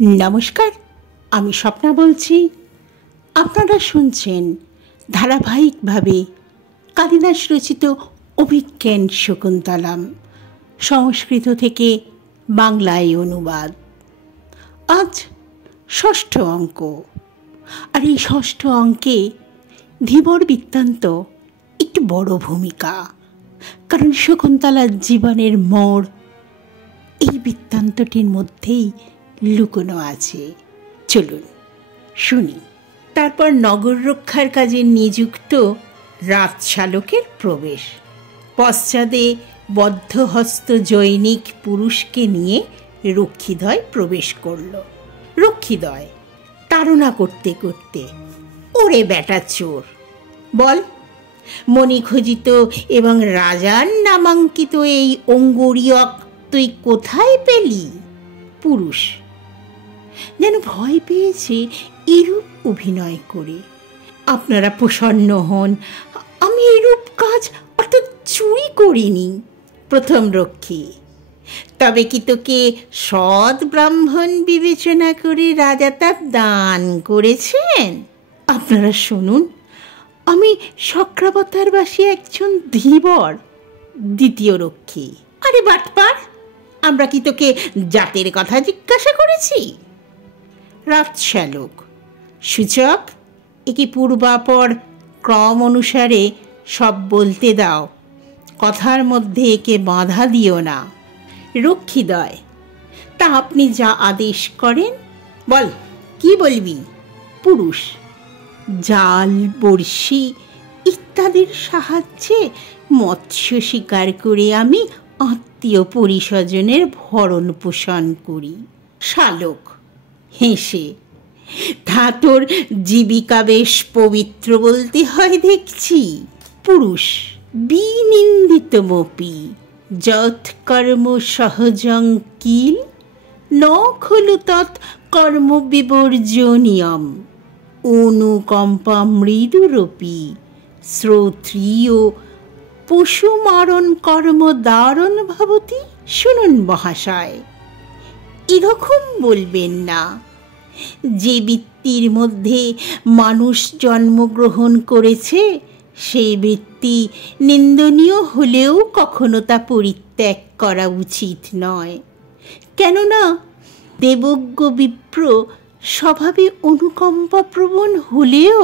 নমস্কার, আমি স্বপ্না বলছি। আপনারা শুনছেন ধারাবাহিকভাবে কালিদাস রচিত অভিজ্ঞান শকুন্তলম, সংস্কৃত থেকে বাংলায় অনুবাদ। আজ ষষ্ঠ অঙ্ক, আর এই ষষ্ঠ অঙ্কে ধীবর বৃত্তান্ত একটু বড় ভূমিকা, কারণ শকুন্তলার জীবনের মোড় এই বৃত্তান্তটির মধ্যেই লুকোনো আছে। চলুন শুনি। তারপর নগর রক্ষার কাজে নিযুক্ত রাতশালকের প্রবেশ। পশ্চাদে বদ্ধহস্ত জৈনিক পুরুষকে নিয়ে রক্ষীদ্বয় প্রবেশ করল। রক্ষীদ্বয় তাড়না করতে করতে, ওরে বেটা চোর, বল, মণিখচিত এবং রাজার নামাঙ্কিত এই অঙ্গুরীয়ক তুই কোথায় পেলি? পুরুষ যেন ভয় পেয়েছে এরূপ অভিনয় করে। আপনারা প্রসন্ন হন, আমি এরূপ কাজ অর্থাৎ চুরি করিনি। প্রথম রক্ষী, তবে কি তোকে সৎ ব্রাহ্মণ বিবেচনা করে রাজা তার দান করেছেন? আপনারা শুনুন, আমি চক্রাবতারবাসী একজন ধীবর। দ্বিতীয় রক্ষী, আরে বাটপার, আমরা কি তোকে জাতের কথা জিজ্ঞাসা করেছি? রাতশালক, সূচক, একে পূর্বাপর ক্রম অনুসারে সব বলতে দাও, কথার মধ্যে একে বাধা দিও না। রক্ষীদ্বয়, তা আপনি যা আদেশ করেন, বল কি বলবি? পুরুষ, জাল, বড়শি ইত্যাদির সাহায্যে মৎস্য শিকার করে আমি আত্মীয় পরিস্বজনের ভরণ পোষণ করি। শালক হেসে, তা তোর জীবিকা বেশ পবিত্র বলতে হয় দেখছি। পুরুষ, বিনিন্দিতমপি যৎ কর্ম সহজং কিল ন খলু তৎ কর্ম বিবর্জনীয়ম অনুকম্পা মৃদুরপি শ্রোত্রিয় পশুমারণ কর্ম দারণ ভবতি। শুনুন মহাশয়, এরকম বলবেন না। যে বৃত্তির মধ্যে মানুষ জন্মগ্রহণ করেছে সেই বৃত্তি নিন্দনীয় হলেও কখনো তা পরিত্যাগ করা উচিত নয়। কেননা দেবজ্ঞ বিপ্র স্বভাবে অনুকম্পাপ্রবণ হলেও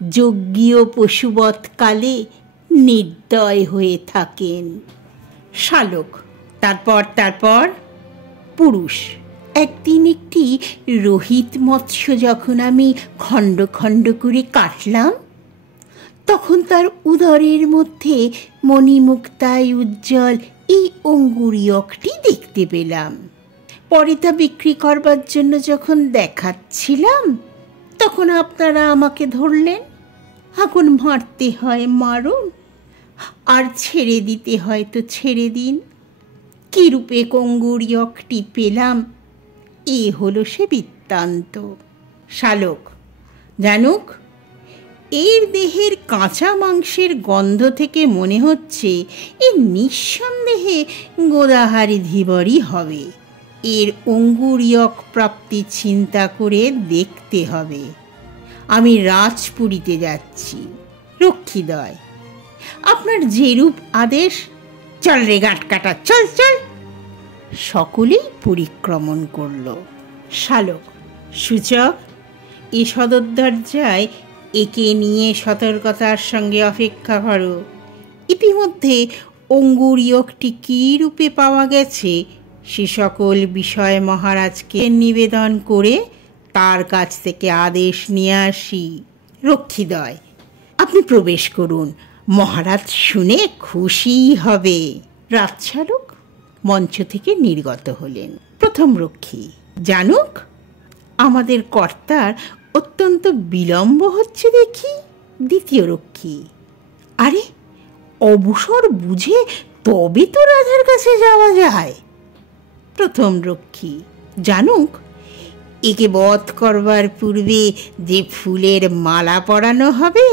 যজ্ঞীয় পশুবৎকালে নির্দয় হয়ে থাকেন। শালক, তারপর? পুরুষ, একদিন একটি রোহিত মৎস্য যখন আমি খণ্ড খণ্ড করে কাটলাম, তখন তার উদরের মধ্যে মণিমুক্তায় উজ্জ্বল এই অঙ্গুরীয়কটি দেখতে পেলাম। পরে তা বিক্রি করবার জন্য যখন দেখাচ্ছিলাম, তখন আপনারা আমাকে ধরলেন। আগুন মারতে হয় মারুন, আর ছেড়ে দিতে হয় তো ছেড়ে দিন। কি রূপে অঙ্গুরীয়কটি পেলাম, এ হলো সে বৃত্তান্ত। শালক, জানুক, এর দেহের কাঁচা মাংসের গন্ধ থেকে মনে হচ্ছে এ নিঃসন্দেহে গোদাহারি ধীবরই হবে। এর অঙ্গুরীয়ক প্রাপ্তি চিন্তা করে দেখতে হবে। আমি রাজপুরীতে যাচ্ছি। রক্ষীদ্বয়, আপনার যেরূপ আদেশ। চল রে গাঁট কাটা, চল চল। সকলেই পরিক্রমণ করল। শালক, সূচক, এ সদরদরজায় একে নিয়ে সতর্কতার সঙ্গে অপেক্ষা করো। ইতিমধ্যে অঙ্গুরীয়কটি কী রূপে পাওয়া গেছে সে সকল বিষয় মহারাজকে নিবেদন করে তার কাছ থেকে আদেশ নিয়ে আসি। রক্ষীদ্বয়, আপনি প্রবেশ করুন, মহারাজ শুনে খুশি হবে। রাতশালক মঞ্চ থেকে নির্গত হলেন। প্রথম রক্ষী, জানুক, আমাদের কর্তার অত্যন্ত বিলম্ব হচ্ছে দেখি। দ্বিতীয় রক্ষী, আরে অবসর বুঝে তবে তো রাজার কাছে যাওয়া যায়। প্রথম রক্ষী, জানুক, একে বধ করবার পূর্বে যে ফুলের মালা পরানো হবে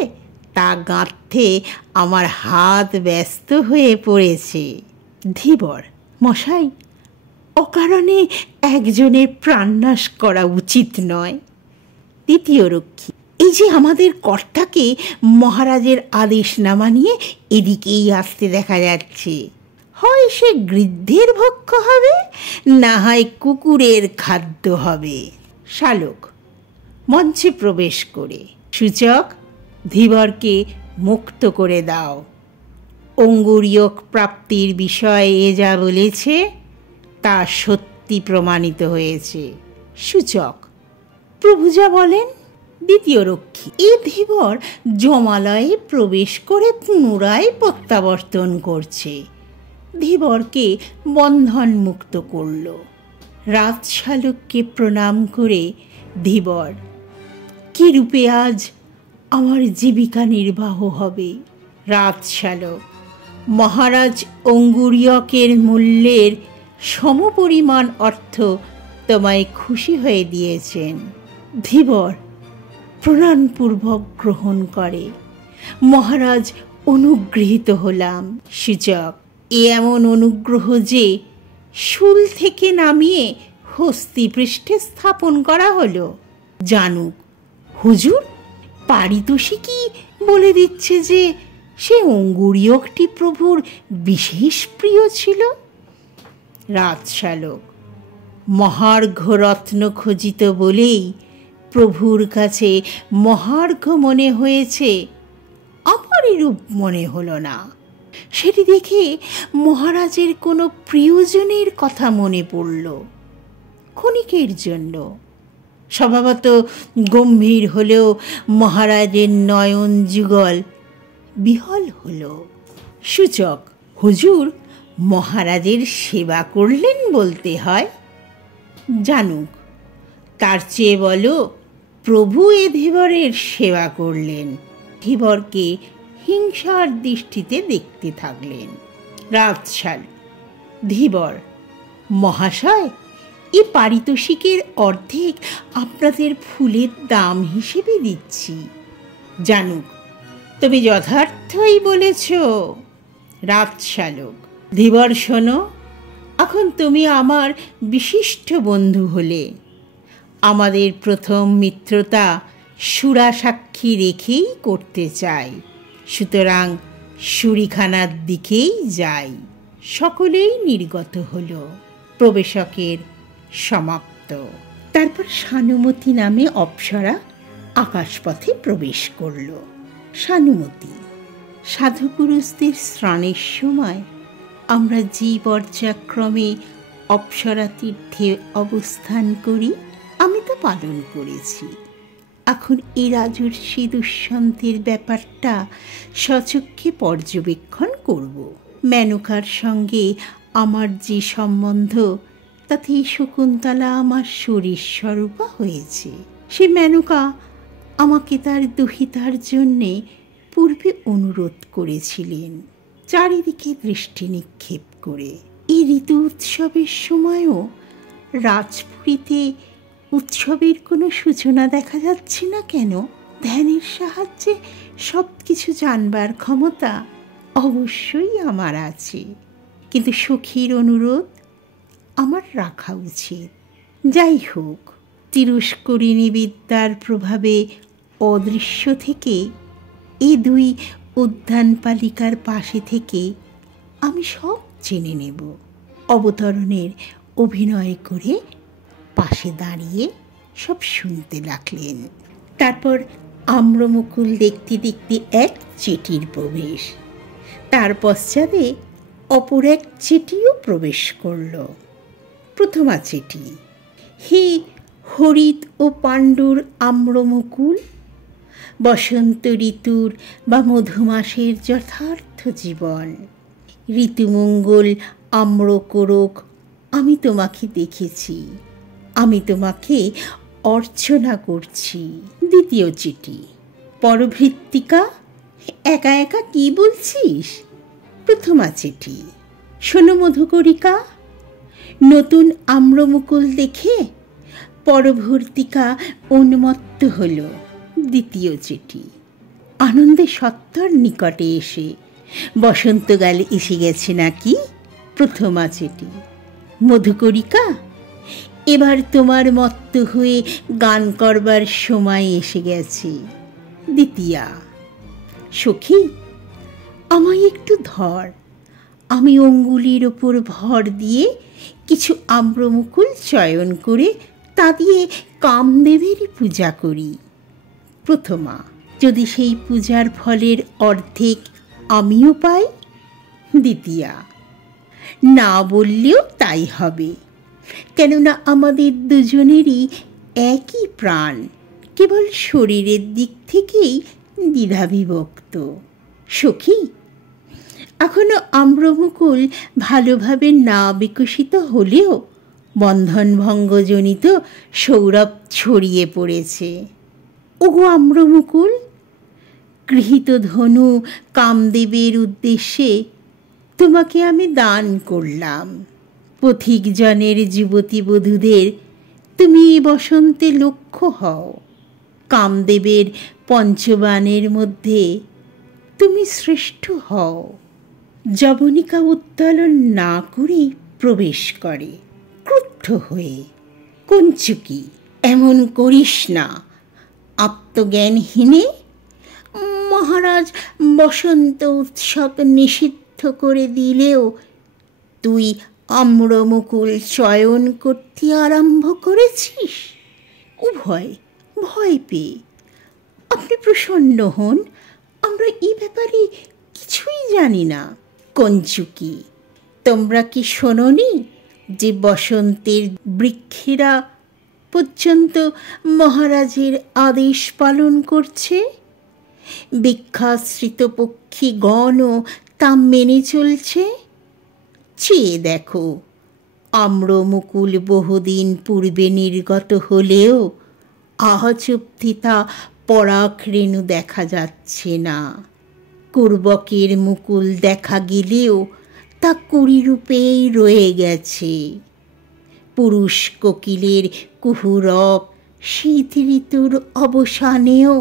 তা গাঁথতে আমার হাত ব্যস্ত হয়ে পড়েছে। ধীবর, মশাই, অকারণে একজনের প্রাণনাশ করা উচিত নয়। দ্বিতীয় রক্ষী, এই যে আমাদের কর্তাকে মহারাজের আদেশ না মানিয়ে এদিকেই আসতে দেখা যাচ্ছে, হয় সে গৃদ্ধের ভক্ষ হবে, না হয় কুকুরের খাদ্য হবে। শালক মঞ্চে প্রবেশ করে, সূচক ধীবরকে মুক্ত করে দাও। অঙ্গুরীয়ক প্রাপ্তির বিষয়ে এ যা বলেছে তা সত্যি প্রমাণিত হয়েছে। সূচক, প্রভু যা বলেন। দ্বিতীয় রক্ষী, এ ধীবর জমালয়ে প্রবেশ করে পুনরায় প্রত্যাবর্তন করছে। ধীবরকে বন্ধন মুক্ত করল। রাজশালককে প্রণাম করে ধীবর, কি রূপে আজ আমার জীবিকা নির্বাহ হবে? রাজশালক, মহারাজ অঙ্গুরীয়কের মূল্যের সমপরিমাণ অর্থ তোমায় খুশি হয়ে দিয়েছেন। ধীবর প্রণামপূর্বক গ্রহণ করে, মহারাজ অনুগৃহীত হলাম। সূচক, এ এমন অনুগ্রহ যে শুল থেকে নামিয়ে হস্তিপৃষ্ঠে স্থাপন করা হলো। জানুক হুজুর, পারিতোষিকই বলে দিচ্ছে যে সে অঙ্গুরীয়কটি প্রভুর বিশেষ প্রিয় ছিল। রাজশালক, মহার্ঘ রত্ন খোঁজিত বলেই প্রভুর কাছে মহার্ঘ মনে হয়েছে, আমার এরূপ মনে হলো না। সেটি দেখে মহারাজের কোনো প্রিয়জনের কথা মনে পড়ল। ক্ষণিকের জন্য স্বভাবত গম্ভীর হলেও মহারাজের নয়ন যুগল বিহল হল। সূচক, হুজুর মহারাজের সেবা করলেন বলতে হয়। জানুক, তার চেয়ে বলো প্রভু এ ধীবরের সেবা করলেন। ধীবরকে হিংসার দৃষ্টিতে দেখতে থাকলেন। রাজশাল, ধীবর, মহাশয়, এ পারিতোষিকের অর্ধেক আপনাদের ফুলের দাম হিসেবে দিচ্ছি। জানুক, তুমি যথার্থই বলেছ। রাজশালক, ধীবর শোনো, এখন তুমি আমার বিশিষ্ট বন্ধু হলে। আমাদের প্রথম মিত্রতা সুরা সাক্ষী রেখেই করতে চাই, সুতরাং সুরিখানার দিকেই যাই। সকলেই নির্গত হল। প্রবেশকের সমাপ্ত। তারপর সানুমতি নামে অপ্সরা আকাশপথে প্রবেশ করল। সানুমতি, সাধুপুরুষদের স্নানের সময় আমরা যে পর্যায়ক্রমে অপ্সরা তীর্থে অবস্থান করি, আমি তো পালন করেছি। এখন এই রাজর্ষি দুষ্যন্তের ব্যাপারটা সচক্ষে পর্যবেক্ষণ করব। মেনকার সঙ্গে আমার যে সম্বন্ধ, তাতে শকুন্তলা আমার শরীর স্বরূপা হয়েছে। সে মেনকা আমাকে তার দুহিতার জন্যে পূর্বে অনুরোধ করেছিলেন, চারিদিকে দৃষ্টি নিক্ষেপ করে। এই ঋতু উৎসবের সময়ও রাজপুরীতে উৎসবের কোনো সূচনা দেখা যাচ্ছে না কেন? ধ্যানের সাহায্যে সব কিছু জানবার ক্ষমতা অবশ্যই আমার আছে, কিন্তু সখীর অনুরোধ আমার রাখা উচিত। যাই হোক, তিরস্করিণী বিদ্যার প্রভাবে অদৃশ্য থেকে এই দুই উদ্যানপালিকার পাশে থেকে আমি সব জেনে নেব। অবতরণের অভিনয় করে পাশে দাঁড়িয়ে সব শুনতে লাগলেন। তারপর আম্রমুকুল দেখতে দেখতে এক চেটির প্রবেশ, তার পশ্চাতে অপর এক চেটিও প্রবেশ করল। প্রথমা চেটি, হে হরিত ও পাণ্ডুর আম্রমুকুল, বসন্ত ঋতুর বা মধুমাসের যথার্থ জীবন, ঋতুমঙ্গল আম্রকোরক, আমি তোমাকে দেখেছি, আমি তোমাকে অর্চনা করছি। দ্বিতীয় চিঠি, পরভৃত্তিকা, একা একা কি বলছিস? প্রথমা চিঠি, শোনো মধুকরিকা, নতুন আম্রমুকুল দেখে পরভর্তিকা উন্মত্ত হল। দ্বিতীয় চিঠি, আনন্দে সত্তর নিকটে এসে বসন্তকাল এসে গেছে নাকি? প্রথমা চিঠি, মধুকরিকা, এবার তোমার মত্ত হয়ে গান করবার সময় এসে গেছে। দ্বিতীয়া, সখী, আমায় একটু ধর, আমি অঙ্গুলির ওপর ভর দিয়ে কিছু আম্রমুকুল চয়ন করে তা দিয়ে কামদেবেরই পূজা করি। প্রথমা, যদি সেই পূজার ফলের অর্ধেক আমিও পাই। দ্বিতীয়া, না বললেও তাই হবে, কেননা আমাদের দুজনেরই একই প্রাণ, কেবল শরীরের দিক থেকেই দ্বিধাবিভক্ত। সখী, এখনো আম্রমুকুল ভালোভাবে না বিকশিত হলেও বন্ধনভঙ্গজনিত সৌরভ ছড়িয়ে পড়েছে। ওগো আম্রমুকুল, গৃহীত ধনু কামদেবের উদ্দেশ্যে তোমাকে আমি দান করলাম। পথিকজনের যুবতী বধূদের তুমি এই বসন্তে লক্ষ্য হও। কামদেবের পঞ্চবাণের মধ্যে তুমি শ্রেষ্ঠ হও। যবনিকা উত্তোলন না করেই প্রবেশ করে ক্রুদ্ধ হয়ে। কঞ্চুকি, এমন করিস না। আত্মজ্ঞানহীনে মহারাজ বসন্ত উৎসব নিষিদ্ধ করে দিলেও তুই আম্রমুকুল চয়ন করতে আরম্ভ করেছিস। উভয় ভয় পেয়ে আপনি প্রসন্ন হন, আমরা এই ব্যাপারে কিছুই জানি না। কঞ্চুকি, তোমরা কি শোনোনি যে বসন্তের বৃক্ষেরা পর্যন্ত মহারাজের আদেশ পালন করছে? ভিক্ষাশ্রিত পক্ষীগণও তা মেনে চলছে। চেয়ে দেখো, আম্রমুকুল বহুদিন পূর্বে নির্গত হলেও আজ অবধি তা পরাগ রেণু দেখা যাচ্ছে না। কুর্বকের মুকুল দেখা গেলেও তা কুড়িরূপেই রয়ে গেছে। পুরুষ কোকিলের কুহুরব শীত ঋতুর অবসানেও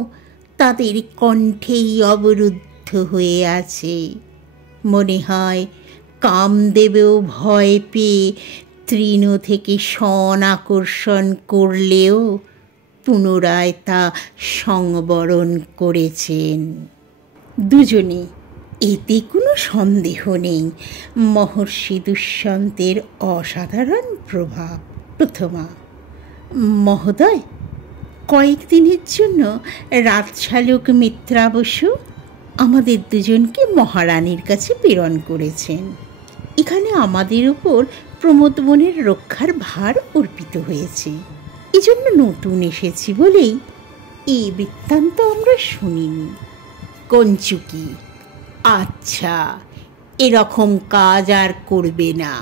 তাদের কণ্ঠেই অবরুদ্ধ হয়ে আছে। মনে হয় কামদেবেও ভয় পেয়ে তৃণ থেকে শণ আকর্ষণ করলেও পুনরায় তা সংবরণ করেছেন। দুজনে, এতে কোনো সন্দেহ নেই মহর্ষি দুষ্যন্তের অসাধারণ প্রভাব। প্রথমা, মহোদয়, কয়েকদিনের জন্য রাতশালক মিত্রা বসু আমাদের দুজনকে মহারানীর কাছে প্রেরণ করেছেন। এখানে আমাদের উপর প্রমোদবনের রক্ষার ভার অর্পিত হয়েছে। এজন্য নতুন এসেছি বলেই এই বৃত্তান্ত আমরা শুনিনি। কঞ্চুকি, আচ্ছা, এরকম কাজ আর করবে না।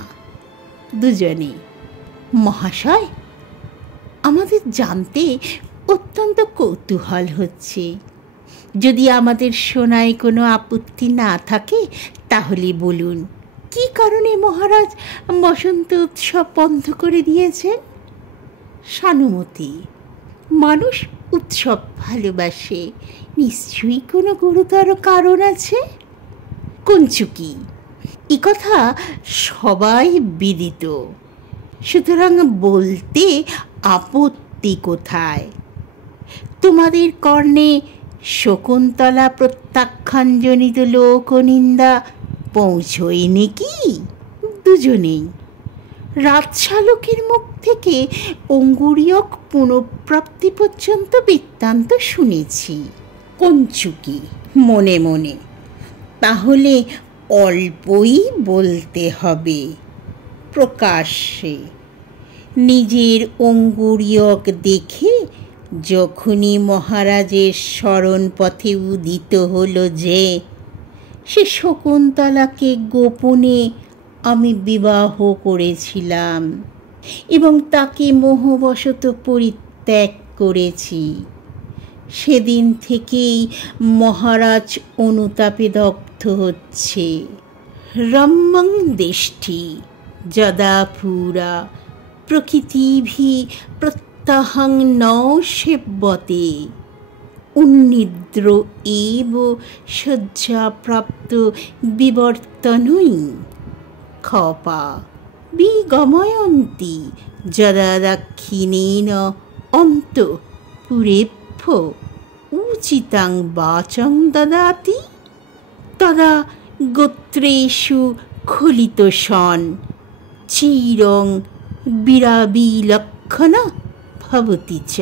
দুজনে, মহাশয়, আমাদের জানতে অত্যন্ত কৌতূহল হচ্ছে। যদি আমাদের শোনায় কোনো আপত্তি না থাকে তাহলে বলুন, কি কারণে মহারাজ বসন্ত উৎসব বন্ধ করে দিয়েছেন? সানুমতি, মানুষ উৎসব ভালোবাসে, নিশ্চয়ই কোনো গুরুতর কারণ আছে। কঞ্চুকি, এ কথা সবাই বিদিত, সুতরাং বলতে আপত্তি কোথায়? তোমাদের কর্ণে শকুন্তলা প্রত্যাখ্যানজনিত লোকনিন্দা পৌঁছয়নি কি? দুজনেই। রাতশালকের মুখ থেকে অঙ্গুরীয়ক পুনঃপ্রাপ্তি পর্যন্ত বৃত্তান্ত শুনেছি। কঞ্চুকি, মনে মনে, তাহলে অল্পই বলতে হবে। প্রকাশ্যে, নিজের অঙ্গুরীয়ক দেখে যখনই মহারাজের স্মরণ পথে উদিত হলো যে সে শকুন্তলাকে গোপনে আমি বিবাহ করেছিলাম এবং তাকে মোহবশত পরিত্যাগ করেছি, সেদিন থেকেই মহারাজ অনুতাপে দগ্ধ হচ্ছে। রম্যং দেষ্টি যদা পুরা প্রকৃতিভি প্রত্যাহং ন সেব্যতে উন্নিদ্র এব শয্যাপ্রাপ্ত বিবর্তনই। খপা, বিগময়ন্তি যদা দাক্ষিণেন অন্তঃপুরেভ্য উচিতাং বাচং দদাতি তদা গোত্রেষু খলিত সন চিরং বিরাবিলক্ষণা ভবতি চ।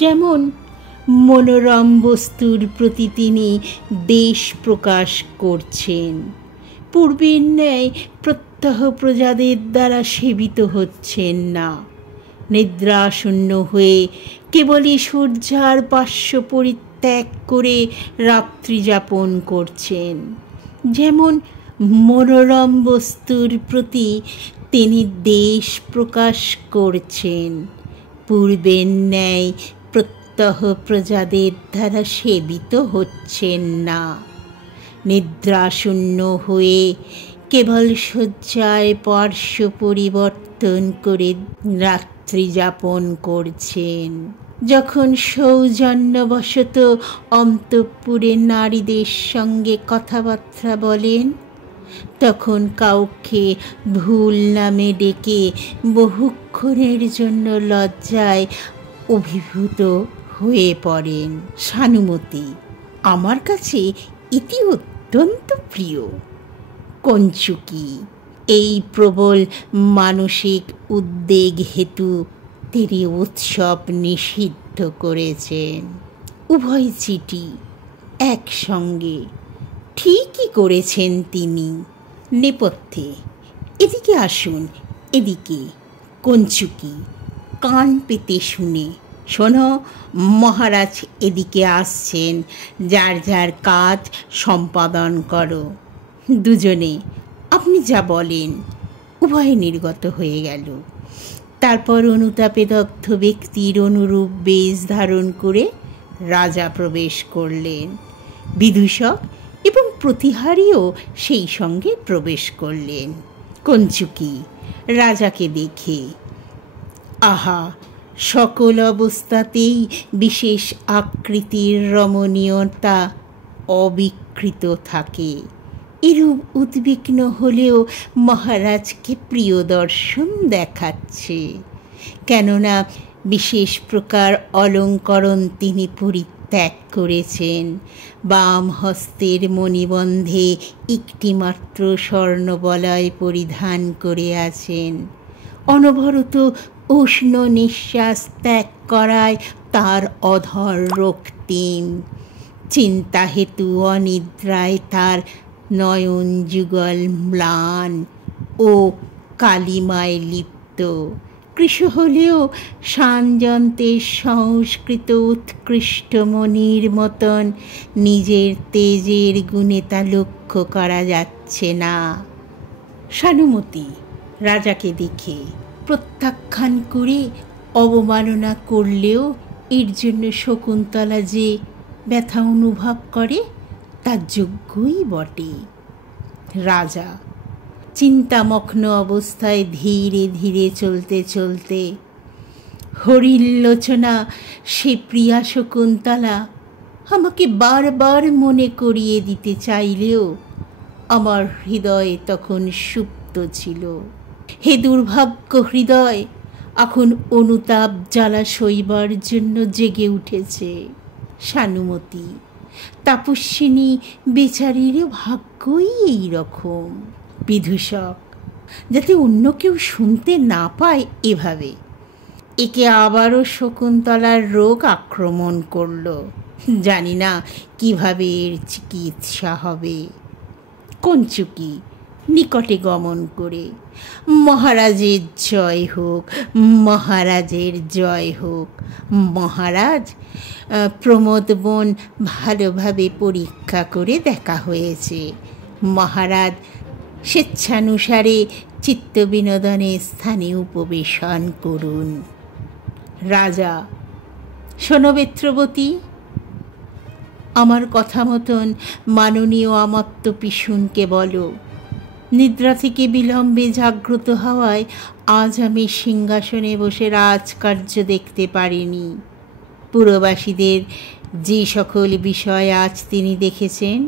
যেমন মনোরম বস্তুর প্রতি তিনি দেশ প্রকাশ করছেন, পূর্বের ন্যায় প্রত্যহ প্রজাদের দ্বারা সেবিত হচ্ছেন না, নিদ্রাশূন্য হয়ে কেবলই সূর্যার পার্শ্ব পরিত্যাগ করে রাত্রি যাপন করছেন। যেমন মনোরম বস্তুর প্রতি তিনি দেশ প্রকাশ করছেন, পূর্বের ন্যায় প্রত্যহ প্রজাদের দ্বারা সেবিত হচ্ছেন না, নিদ্রাশূন্য হয়ে কেবল শয্যায় পার্শ্ব পরিবর্তন করে রাত্রি যাপন করছেন। যখন সৌজন্যবশত অন্তঃপুরের নারীদের সঙ্গে কথাবার্তা বলেন, তখন কাউকে ভুল নামে ডেকে বহুক্ষণের জন্য লজ্জায় অভিভূত হয়ে পড়েন। সানুমতি, আমার কাছে এটি অত্যন্ত প্রিয়। কঞ্চুকি, এই প্রবল মানসিক উদ্বেগ হেতু তিনি উৎসব নিষিদ্ধ করেছেন। উভয় চিঠি একসঙ্গে ঠিকই করেছেন তিনি। নেপথ্যে, এদিকে আসুন, এদিকে। কঞ্চুকি কান পেতে শুনে, শোনো, মহারাজ এদিকে আসছেন, যার যার কাজ সম্পাদন করো। দুজনে আপনি যা বলেন। উভয়ে নির্গত হয়ে গেল। তারপর অনুতাপে দগ্ধ ব্যক্তির অনুরূপ বেশ ধারণ করে রাজা প্রবেশ করলেন। বিদূষক এবং প্রতিহারীও সেই সঙ্গে প্রবেশ করলেন। কঞ্চুকি রাজাকে দেখে, আহা, সকল অবস্থাতেই বিশেষ আকৃতির রমণীয়তা অবিকৃত থাকে। এরূপ উদ্বিগ্ন হলেও মহারাজকে প্রিয় দর্শন দেখাচ্ছে, কেননা বিশেষ প্রকার অলঙ্করণ তিনি পরিত্যাগ করেছেন। বাম হস্তের মণিবন্ধে একটিমাত্র স্বর্ণবলয় পরিধান করে আছেন। অনবরত উষ্ণ নিঃশ্বাস ত্যাগ করায় তার অধর রক্তিম। চিন্তা হেতু অনিদ্রায় তার নয়ন যুগল ম্লান ও কালিমায় লিপ্ত। কৃশ হলেও সানযন্ত্রের সংস্কৃত উৎকৃষ্ট মণির মতন নিজের তেজের গুণে তা লক্ষ্য করা যাচ্ছে না। সানুমতি রাজাকে দেখে প্রত্যাখ্যান করে অবমাননা করলেও এর জন্য শকুন্তলা যে ব্যথা অনুভব করে তার যোগ্যই বটে। রাজা চিন্তামগ্ন অবস্থায় ধীরে ধীরে চলতে চলতে, হরিলোচনা সে প্রিয়া শকুন্তলা আমাকে বারবার মনে করিয়ে দিতে চাইলেও আমার হৃদয় তখন সুপ্ত ছিল। হে দুর্ভাগ্য হৃদয়, এখন অনুতাপ জ্বালা সইবার জন্য জেগে উঠেছে। সানুমতি, তাপস্বিনী বেচারির ভাগ্যই এই রকম। বিদূষক, যাতে অন্য কেউ শুনতে না পায় এভাবে। একে আবারও শকুন্তলার রোগ আক্রমণ করল। জানি না কিভাবে এর চিকিৎসা হবে। কঞ্চুকি নিকটে গমন করে, মহারাজের জয় হোক, মহারাজের জয় হোক। মহারাজ, প্রমোদ বোন ভালোভাবে পরীক্ষা করে দেখা হয়েছে। মহারাজ স্বেচ্ছানুসারে চিত্তবিনোদনের স্থানে উপবেশন করুন। রাজা, শোনো বেত্রবতী, আমার কথা মতন মাননীয় আমাত্য পিসুনকে বলো, নিদ্রা থেকে বিলম্বে জাগ্রত হওয়ায় আজ আমি সিংহাসনে বসে রাজকার্য দেখতে পারিনি। পুরবাসীদের যে সকল বিষয় আজ তিনি দেখেছেন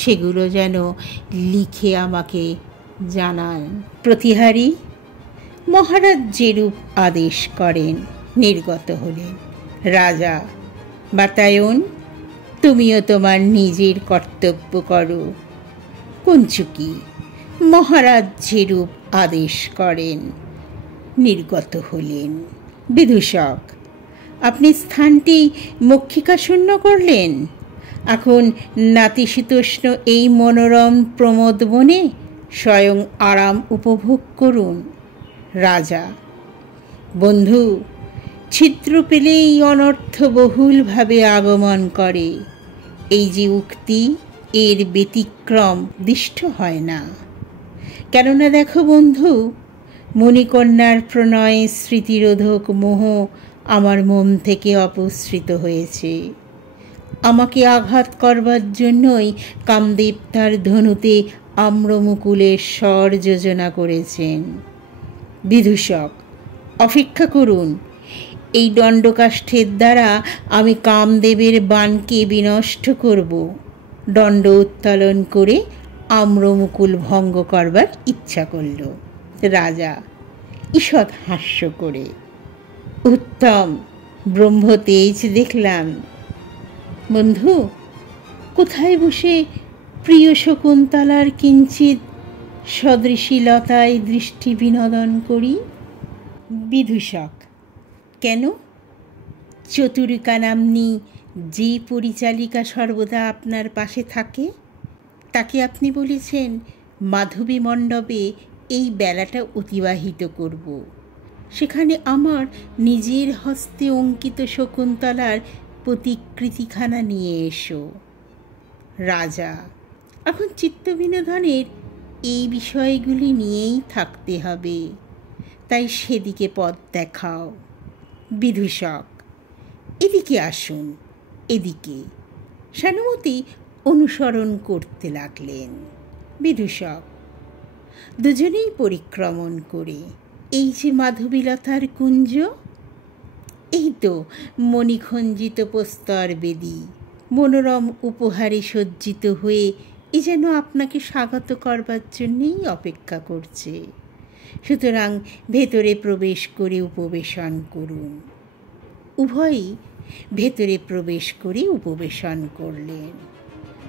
সেগুলো যেন লিখে আমাকে জানান। প্রতিহারী মহারাজ যেরূপ আদেশ করেন নির্গত হলেন। রাজা, বাতায়ন, তুমিও তোমার নিজের কর্তব্য করো। কুঞ্চুকি, মহারাজ যেরূপ আদেশ করেন নির্গত হলেন। বিদূষক, আপনি স্থানটি মক্ষিকা শূন্য করলেন। এখন নাতিশীতোষ্ণ এই মনোরম প্রমোদ বনে স্বয়ং আরাম উপভোগ করুন। রাজা, বন্ধু, ছিদ্র পেলেই অনর্থ বহুলভাবে আগমন করে, এই যে উক্তি, এর ব্যতিক্রম দৃষ্ট হয় না। কেননা দেখো বন্ধু, মণিকন্যার প্রণয়ে স্মৃতিরোধক মোহ আমার মন থেকে অপসৃত হয়েছে। আমাকে আঘাত করবার জন্যই কামদেব তার ধনুতে আম্রমুকুলের স্বর যোজনা করেছেন। বিদূষক, অপেক্ষা করুন। এই দণ্ডকাষ্ঠের দ্বারা আমি কামদেবের বাণকে বিনষ্ট করব। দণ্ড উত্তোলন করে আম্রমুকুল ভঙ্গ করবার ইচ্ছা করল। রাজা ঈষৎ হাস্য করে, উত্তম, ব্রহ্মতেজ দেখলাম। বন্ধু, কোথায় বসে প্রিয় শকুন্তলার কিঞ্চিত সদৃশীলতায় দৃষ্টি বিনোদন করি? বিদূষক, কেন? চতুরিকা নাম্নী যে পরিচালিকা সর্বদা আপনার পাশে থাকে, তাকে আপনি বলেছেন মাধবী মণ্ডপে এই বেলাটা অতিবাহিত করব। সেখানে আমার নিজের হস্তে অঙ্কিত শকুন্তলার প্রতিকৃতিখানা নিয়ে এসো। রাজা, এখন চিত্তবিনোদনের এই বিষয়গুলি নিয়েই থাকতে হবে, তাই সেদিকে পথ দেখাও। বিদূষক, এদিকে আসুন, এদিকে। সানুমতি অনুসরণ করতে লাগলেন। বিদূষক, দুজনেই পরিক্রমণ করে এই যে মাধবীলতার কুঞ্জ, এই তো মণিখঞ্জিত প্রস্তর বেদী, মনোরম উপহারে সজ্জিত হয়ে এ যেন আপনাকে স্বাগত করবার জন্যেই অপেক্ষা করছে। সুতরাং ভেতরে প্রবেশ করে উপবেশন করুন। উভয়ই ভেতরে প্রবেশ করে উপবেশন করলেন।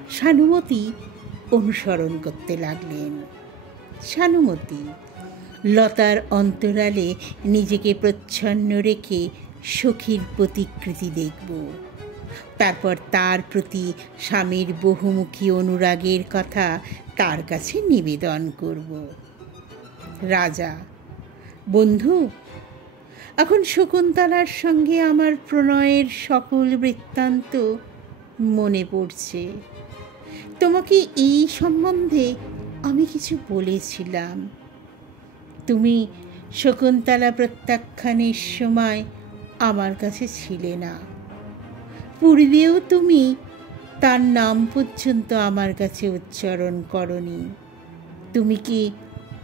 সানুমতি অনুসরণ করতে লাগলেন। সানুমতি লতার অন্তরালে নিজেকে প্রচ্ছন্ন রেখে সখীর প্রতিকৃতি দেখব, তারপর তার প্রতি স্বামীর বহুমুখী অনুরাগের কথা তার কাছে নিবেদন করব। রাজা, বন্ধু, এখন শকুন্তলার সঙ্গে আমার প্রণয়ের সকল বৃত্তান্ত মনে পড়ছে। তোমাকে এই সম্বন্ধে আমি কিছু বলেছিলাম। তুমি শকুন্তলা প্রত্যাখ্যানের সময় আমার কাছে ছিলে না। পূর্বেও তুমি তার নাম পর্যন্ত আমার কাছে উচ্চারণ করনি। তুমি কি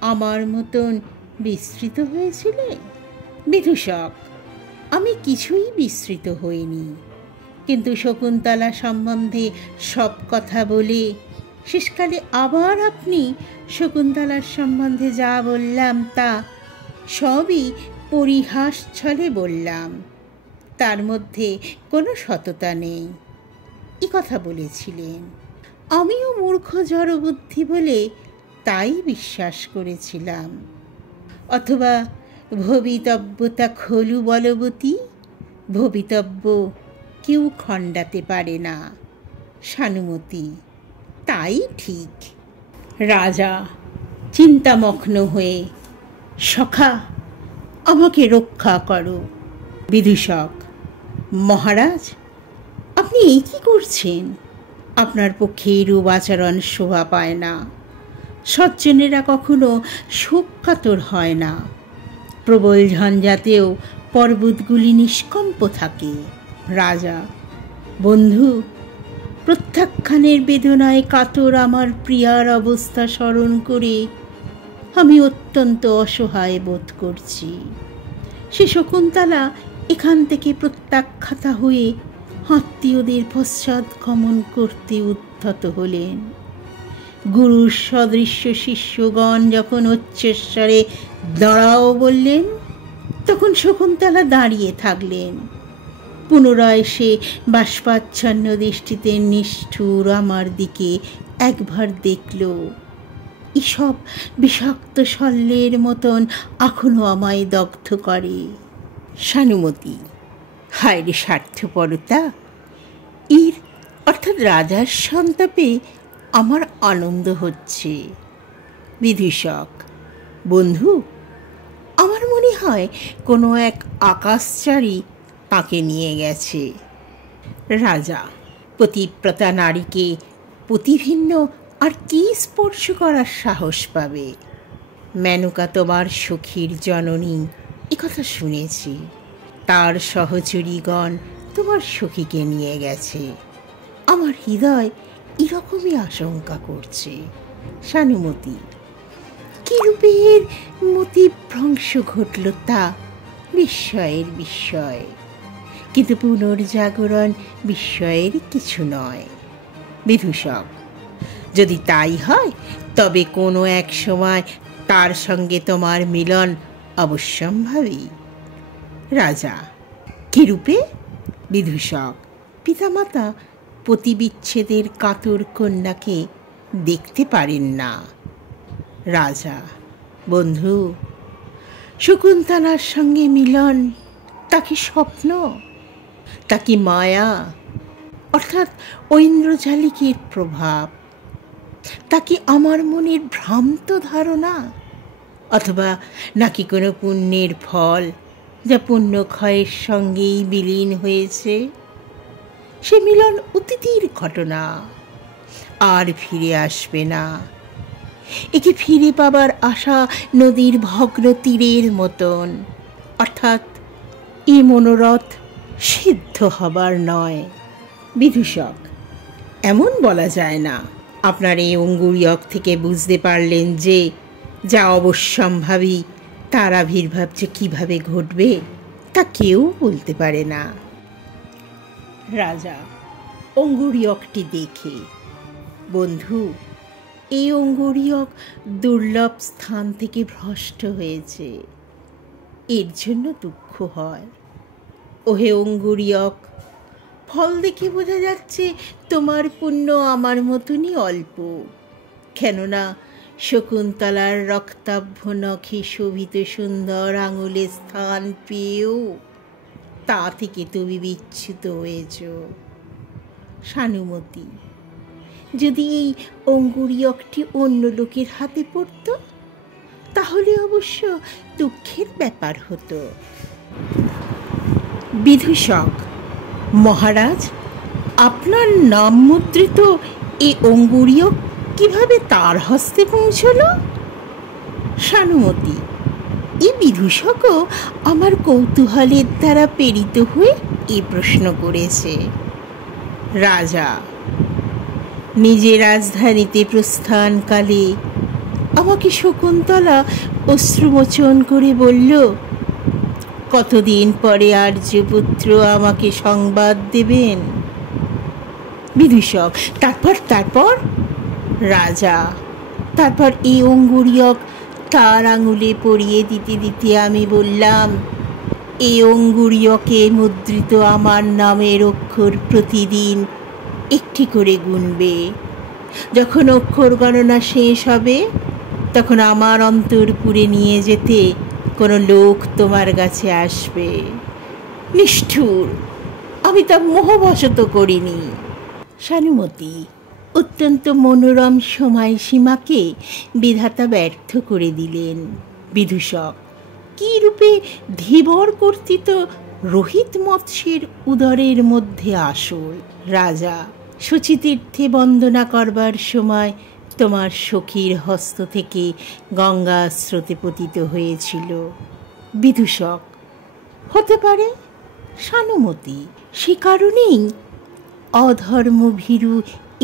আমার মতন বিস্মৃত হয়েছিলে? বিদূষক, আমি কিছুই বিস্মৃত হইনি, কিন্তু শকুন্তলা সম্বন্ধে সব কথা বলে শেষকালে আবার আপনি শকুন্তলার সম্বন্ধে যা বললাম তা সবই পরিহাস ছলে বললাম, তার মধ্যে কোনো সততা নেই, এ কথা বলেছিলেন। আমিও মূর্খ জড়বুদ্ধি বলে তাই বিশ্বাস করেছিলাম। অথবা ভবিতব্যতা খলু বলবতী, ভবিতব্য কেউ খণ্ডাতে পারে না। সানুমতি, তাই ঠিক। রাজা চিন্তামগ্ন হয়ে, সখা, আমাকে রক্ষা করো। বিদূষক, মহারাজ, আপনি এই কী করছেন? আপনার পক্ষে এরূপ আচরণ শোভা পায় না। সজ্জনেরা কখনো শোককাতর হয় না। প্রবল ঝঞ্ঝাতেও পর্বতগুলি নিষ্কম্প থাকে। রাজা, বন্ধু, প্রত্যাখ্যানের বেদনায় কাতর আমার প্রিয়ার অবস্থা স্মরণ করে আমি অত্যন্ত অসহায় বোধ করছি। সে শকুন্তলা এখান থেকে প্রত্যাখ্যাতা হয়ে আত্মীয়দের পশ্চাৎ গমন করতে উদ্ধত হলেন। গুরুর সদৃশ্য শিষ্যগণ যখন উচ্চস্বরে দাঁড়াও বললেন, তখন শকুন্তলা দাঁড়িয়ে থাকলেন। পুনরায় সে বাষ্পাচ্ছন্ন দৃষ্টিতে নিষ্ঠুর আমার দিকে একবার দেখল। এসব বিষাক্ত শল্যের মতন এখনো আমায় দগ্ধ করে। সানুমতি: হায় রে স্বার্থপরতা! এর অর্থাৎ রাজার সন্তাপে আমার আনন্দ হচ্ছে। বিদূষক: বন্ধু, আমার মনে হয় কোনো এক আকাশচারী তাকে নিয়ে গেছে। রাজা: পতিব্রতা নারীকে পতিভিন্ন আর কি স্পর্শ করার সাহস পাবে? মেনকা তোমার সখীর জননী, একথা শুনেছি। তার সহচরীগণ তোমার সখীকে নিয়ে গেছে। আমার হৃদয় এরকমই আশঙ্কা করছে। সানুমতি: কি রূপের মতিভ্রংশ ঘটল তা বিস্ময়ের বিস্ময়, কিন্তু পুনর্জাগরণ বিস্ময়ের কিছু নয়। বিদূষক: যদি তাই হয় তবে কোনো এক সময় তার সঙ্গে তোমার মিলন অবশ্যম্ভাবী। রাজা: কি রূপে? বিদূষক: পিতামাতা পতিবিচ্ছেদের কাতর কন্যাকে দেখতে পারেন না। রাজা: বন্ধু, শকুন্তলার সঙ্গে মিলন তা কি স্বপ্ন? তা কি মায়া, অর্থাৎ ঐন্দ্রজালিকের প্রভাব? তা কি আমার মনের ভ্রান্ত ধারণা, অথবা নাকি কোনো পুণ্যের ফল যা পুণ্যক্ষয়ের সঙ্গেই বিলীন হয়েছে? সে মিলন অতীতের ঘটনা, আর ফিরে আসবে না। একে ফিরে পাবার আশা নদীর ভগ্ন তীরের মতন, অর্থাৎ এ মনোরথ সিদ্ধ হবার নয়। বিদূষক: এমন বলা যায় না। আপনার এই অঙ্গুরীয়ক থেকে বুঝতে পারলেন যে যা অবশ্যম্ভাবী তার আবির্ভাব যে কীভাবে ঘটবে তা কেউ বলতে পারে না। রাজা অঙ্গুরীয়কটি দেখে: বন্ধু, এই অঙ্গুরীয়ক দুর্লভ স্থান থেকে ভ্রষ্ট হয়েছে, এর জন্য দুঃখ হয়। ওহে অঙ্গুরীয়ক, ফল দেখে বোঝা যাচ্ছে তোমার পুণ্য আমার মতনই অল্প। কেননা শকুন্তলার রক্তাভ নখে শোভিত সুন্দর আঙুলে স্থান পেয়েও তা থেকে তুমি বিচ্যুত হয়েছ। সানুমতি: যদি এই অঙ্গুরীয়কটি অন্য লোকের হাতে পড়ত তাহলে অবশ্য দুঃখের ব্যাপার হতো। বিদূষক: মহারাজ, আপনার নাম মুদ্রিত এই অঙ্গুরীয়ক কিভাবে তার হস্তে পৌঁছল? সানুমতি: এই বিদূষকও আমার কৌতূহলের দ্বারা প্রেরিত হয়ে এ প্রশ্ন করেছে। রাজা: নিজের রাজধানীতে প্রস্থানকালে আমাকে শকুন্তলা অশ্রুমোচন করে বলল, কতদিন পরে আর্যপুত্র আমাকে সংবাদ দেবেন? বিদূষক: তারপর? রাজা: তারপর এই অঙ্গুরীয়ক তার আঙুলে পরিয়ে দিতে দিতে আমি বললাম, এই অঙ্গুরীয়কে মুদ্রিত আমার নামের অক্ষর প্রতিদিন একটি করে গুনবে। যখন অক্ষর গণনা শেষ হবে তখন আমার অন্তরপুরে নিয়ে যেতে কোনো লোক তোমার কাছে আসবে। নিষ্ঠুর, আমি তা মোহবশত করিনি। সানুমতি: অত্যন্ত মনোরম সময়সীমাকে বিধাতা ব্যর্থ করে দিলেন। বিদূষক: কি রূপে ধীবর কর্তৃত রোহিত মৎস্যের উদরের মধ্যে আসল? রাজা: শচীতীর্থে বন্দনা করবার সময় তোমার সখীর হস্ত থেকে গঙ্গা স্রোতে পতিত হয়েছিল। বিদূষক: হতে পারে। সানুমতি: সে কারণেই অধর্মভীরু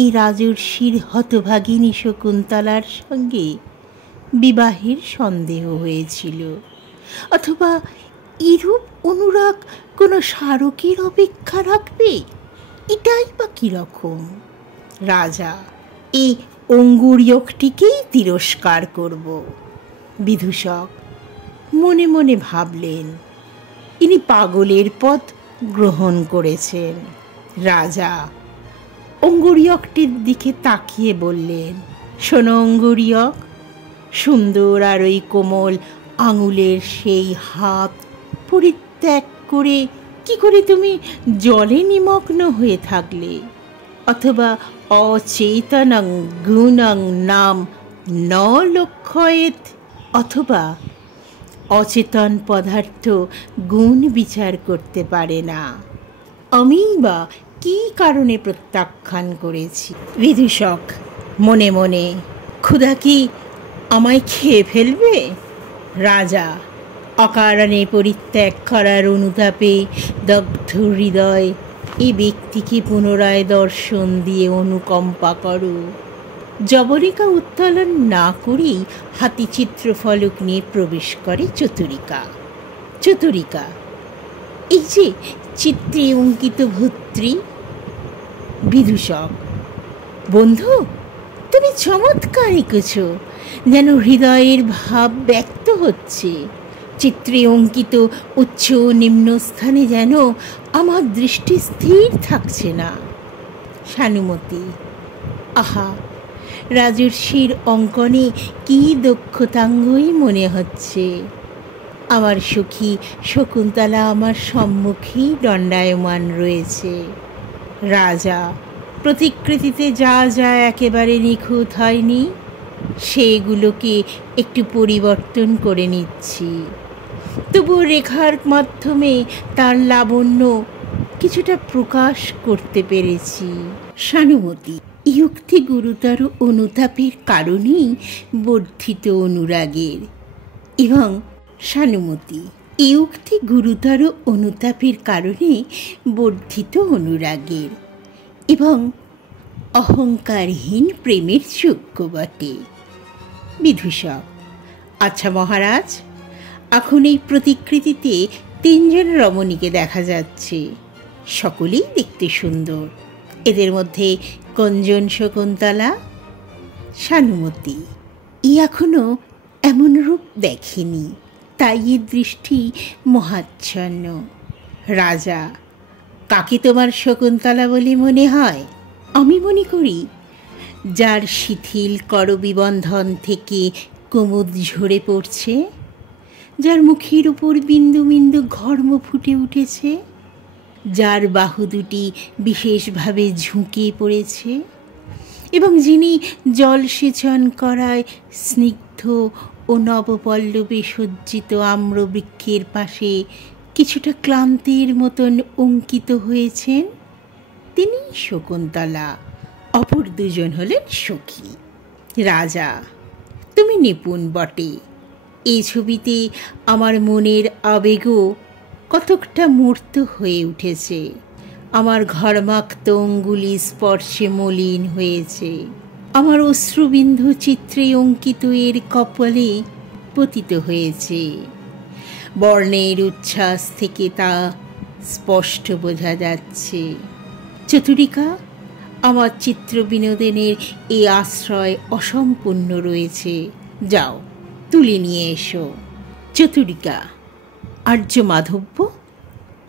এই রাজর্ষির হতভাগিনী শকুন্তলার সঙ্গে বিবাহের সন্দেহ হয়েছিল, অথবা এরূপ অনুরাগ কোনো স্মারকের অপেক্ষা রাখবে, এটাই বা কীরকম? রাজা: এই অঙ্গুরীয়কটিকেই তিরস্কার করব। বিদূষক মনে মনে ভাবলেন, ইনি পাগলের পথ গ্রহণ করেছেন। রাজা অঙ্গুরীয়কটির দিকে তাকিয়ে বললেন, শোনো অঙ্গুরীয়ক, সুন্দর আর ওই কোমল আঙুলের সেই হাত পরিত্যাগ করে কি করে তুমি জলে নিমগ্ন হয়ে থাকলে? অথবা অচেতনং গুণং নাম ন লক্ষ্যয়েত, অথবা অচেতন পদার্থ গুণ বিচার করতে পারে না। আমি বা কি কারণে প্রত্যাখ্যান করেছি? বিদূষক মনে মনে, ক্ষুধা কি আমায় খেয়ে ফেলবে? রাজা অকারণে পরিত্যাগ করার অনুতাপে দগ্ধ হৃদয় এই ব্যক্তিকে পুনরায় দর্শন দিয়ে অনুকম্পা করো। জবনিকা উত্তোলন না করেই হাতি চিত্রফলক নিয়ে প্রবেশ করে চতুরিকা। চতুরিকা, এই যে চিত্রে অঙ্কিত ভূত্রী। বিদূষক, বন্ধু তুমি চমৎকার এঁকেছ, যেন হৃদয়ের ভাব ব্যক্ত হচ্ছে। চিত্রে অঙ্কিত উচ্চ ও নিম্ন স্থানে যেন আমার দৃষ্টি স্থির থাকছে না। সানুমতি, আহা, রাজর্ষির অঙ্কনে কি দক্ষতাঙ্গই মনে হচ্ছে। আমার সখী শকুন্তলা আমার সম্মুখেই দণ্ডায়মান রয়েছে। রাজা, প্রতিকৃতিতে যা যা একেবারে নিখুঁত হয়নি সেগুলোকে একটু পরিবর্তন করে নিচ্ছি, তবু রেখার মাধ্যমে তার লাবণ্য কিছুটা প্রকাশ করতে পেরেছি। সানুমতি, ইউক্তি গুরুতর অনুতাপের কারণেই বর্ধিত অনুরাগের। এবং সানুমতি, ইউক্তি গুরুতর অনুতাপের কারণে বর্ধিত অনুরাগের এবং অহংকারহীন প্রেমের যোগ্য বটে। বিদূষক, আচ্ছা মহারাজ, এখন এই প্রতিকৃতিতে 3 জন রমণীকে দেখা যাচ্ছে। সকলেই দেখতে সুন্দর। এদের মধ্যে কোনজন শকুন্তলা? সানুমতি, এখনো এমন রূপ দেখেনি, তাই এর দৃষ্টি মহাচ্ছন্ন। রাজা, কাকে তোমার শকুন্তলা বলে মনে হয়? আমি মনে করি যার শিথিল করবিবন্ধন থেকে কুমুদ ঝরে পড়ছে, যার মুখের উপর বিন্দু বিন্দু ঘর্ম ফুটে উঠেছে, যার বাহু দুটি বিশেষভাবে ঝুঁকে পড়েছে এবং যিনি জলসেচন করায় স্নিগ্ধ ও নবপল্লবে সজ্জিত আম্রবৃক্ষের পাশে কিছুটা ক্লান্তির মতন অঙ্কিত হয়েছেন, তিনি শকুন্তলা। অপর 2 জন হলেন সখী। রাজা, তুমি নিপুণ বটে। এই ছবিতে আমার মনের আবেগও কতকটা মূর্ত হয়ে উঠেছে। আমার ঘর্মাক্ত অঙ্গুলি স্পর্শে মলিন হয়েছে। আমার অশ্রুবিন্দু চিত্রে অঙ্কিত এর কপালে পতিত হয়েছে। বর্ণের উচ্ছ্বাস থেকে তা স্পষ্ট বোঝা যাচ্ছে। চতুরিকা, আমার চিত্র বিনোদনের এই আশ্রয় অসম্পূর্ণ রয়েছে, যাও তুলে নিয়ে এসো। চতুরিকা, আর্য মাধব্য,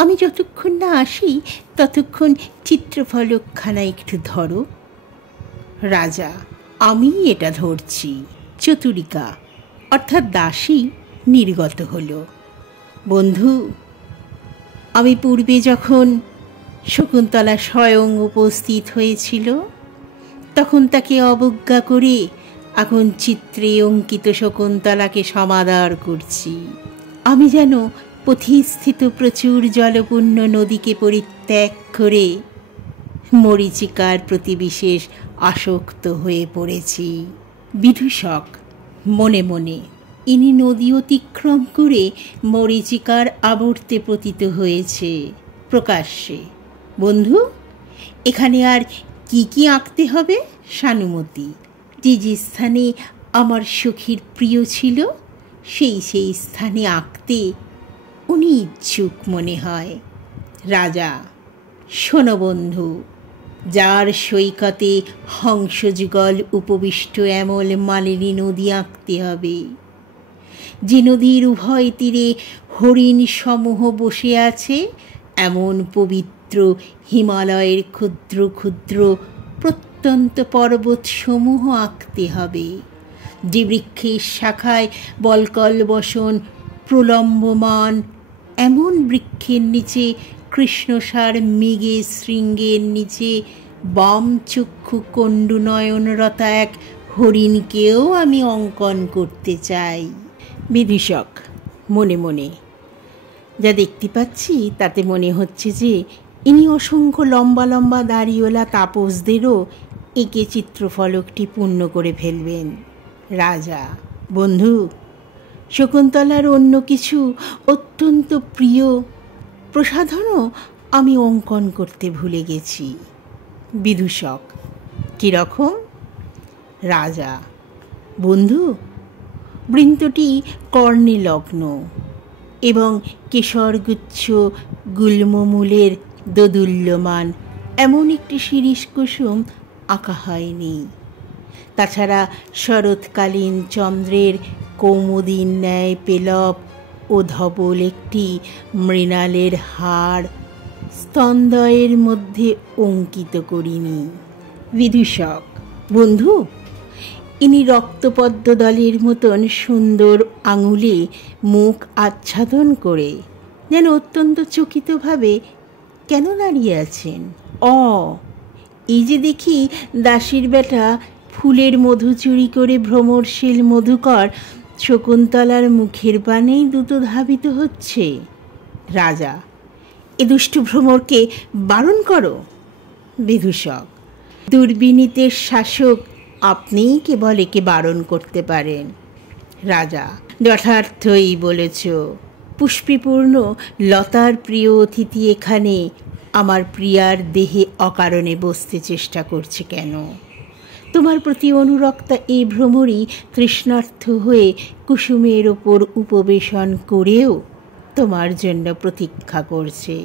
আমি যতক্ষণ না আসি ততক্ষণ চিত্রফলকখানা একটু ধরো। রাজা, আমি এটা ধরছি। চতুরিকা অর্থাৎ দাসী নির্গত হল। বন্ধু, আমি পূর্বে যখন শকুন্তলা স্বয়ং উপস্থিত হয়েছিল তখন তাকে অবজ্ঞা করে এখন চিত্রে অঙ্কিত শকুন্তলাকে সমাদর করছি। আমি যেন পথিস্থিত প্রচুর জলপূর্ণ নদীকে পরিত্যাগ করে মরীচিকার প্রতি বিশেষ আসক্ত হয়ে পড়েছি। বিদূষক মনে মনে, ইনি নদী অতিক্রম করে মরীচিকার আবর্তে পতিত হয়েছে। প্রকাশ্যে, বন্ধু, এখানে আর কি কি আঁকতে হবে? সানুমতি, যে যে স্থানে আমার সখীর প্রিয় ছিল সেই সেই স্থানে আঁকতে উনি ইচ্ছুক মনে হয়। রাজা, শোনো বন্ধু, যার সৈকতে হংসযুগল উপবিষ্ট এমল মালিনী নদী আঁকতে হবে, যে নদীর উভয় তীরে হরিণ সমূহ বসে আছে এমন পবিত্র হিমালয়ের ক্ষুদ্র ক্ষুদ্র প্রত্যন্ত পর্বতসমূহ আঁকতে হবে, যে বৃক্ষের শাখায় বলকল বসন প্রলম্বমান এমন বৃক্ষের নিচে কৃষ্ণসার মৃগে শৃঙ্গের নিচে বাম চক্ষু কণ্ডু নয়নরতা এক হরিণকেও আমি অঙ্কন করতে চাই। বিদূষক মনে মনে, যা দেখতে পাচ্ছি তাতে মনে হচ্ছে যে ইনি অসংখ্য লম্বা লম্বা দাড়িওয়ালা তাপসদেরও এঁকে চিত্রফলকটি পূর্ণ করে ফেলবেন। রাজা: বন্ধু, শকুন্তলার অন্য কিছু অত্যন্ত প্রিয় প্রসাধনও আমি অঙ্কন করতে ভুলে গেছি। বিদূষক: কীরকম? রাজা: বন্ধু, বৃন্তটি কর্ণে লগ্ন এবং কেশরগুচ্ছ গুল্মমূলের দোদুল্যমান এমন একটি শিরীষ কুসুম আঁকা হয়নি। তাছাড়া শরৎকালীন চন্দ্রের কৌমুদীর ন্যায় পেলব ও ধবল একটি মৃণালের হাড় স্তন্দয়ের মধ্যে অঙ্কিত করিনি। বিদূষক: বন্ধু, ইনি রক্তপদ্মদলের মতন সুন্দর আঙুলে মুখ আচ্ছাদন করে যেন অত্যন্ত চকিতভাবে কেন দাঁড়িয়ে আছেন? এই যে দেখি দাসীর বেটা ফুলের মধু চুরি করে ভ্রমরশীল মধুকর শকুন্তলার মুখের পানেই দ্রুত ধাবিত হচ্ছে। রাজা: এ দুষ্টু ভ্রমরকে বারণ করো। বিদূষক: দুর্বিনীতের শাসক আপনিই কেবল একে বারণ করতে পারেন। রাজা: যথার্থই বলেছ। পুষ্পিপূর্ণ লতার প্রিয় অতিথি এখানে আমার প্রিয়ার দেহে অকারণে বসতে চেষ্টা করছে কেন? তোমার প্রতি অনুরক্তা এই ভ্রমরই তৃষ্ণার্থ হয়ে কুসুমের ওপর উপবেশন করেও তোমার জন্য প্রতীক্ষা করছে।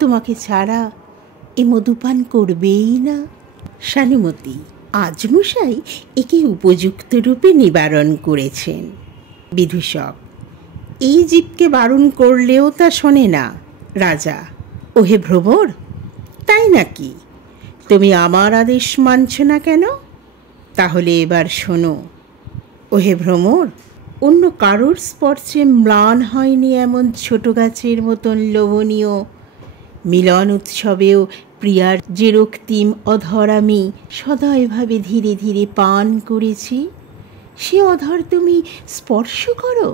তোমাকে ছাড়া এ মধুপান করবেই না। সানুমতি: আজ মশাই একে উপযুক্ত রূপে নিবারণ করেছেন। বিদূষক: এই জীবকে বারণ করলেও তা শোনে না। রাজা: ওহে ভ্রমর, তাই নাকি? তুমি আমার আদেশ মানছ না কেন? তাহলে এবার শোনো। ওহে ভ্রমর, অন্য কারোর স্পর্শে ম্লান হয়নি এমন ছোট গাছের মতন লোভনীয় মিলন উৎসবেও প্রিয়ার যে রক্তিম অধর আমি সদয়ভাবে ধীরে ধীরে পান করেছি, সে অধর তুমি স্পর্শ করো,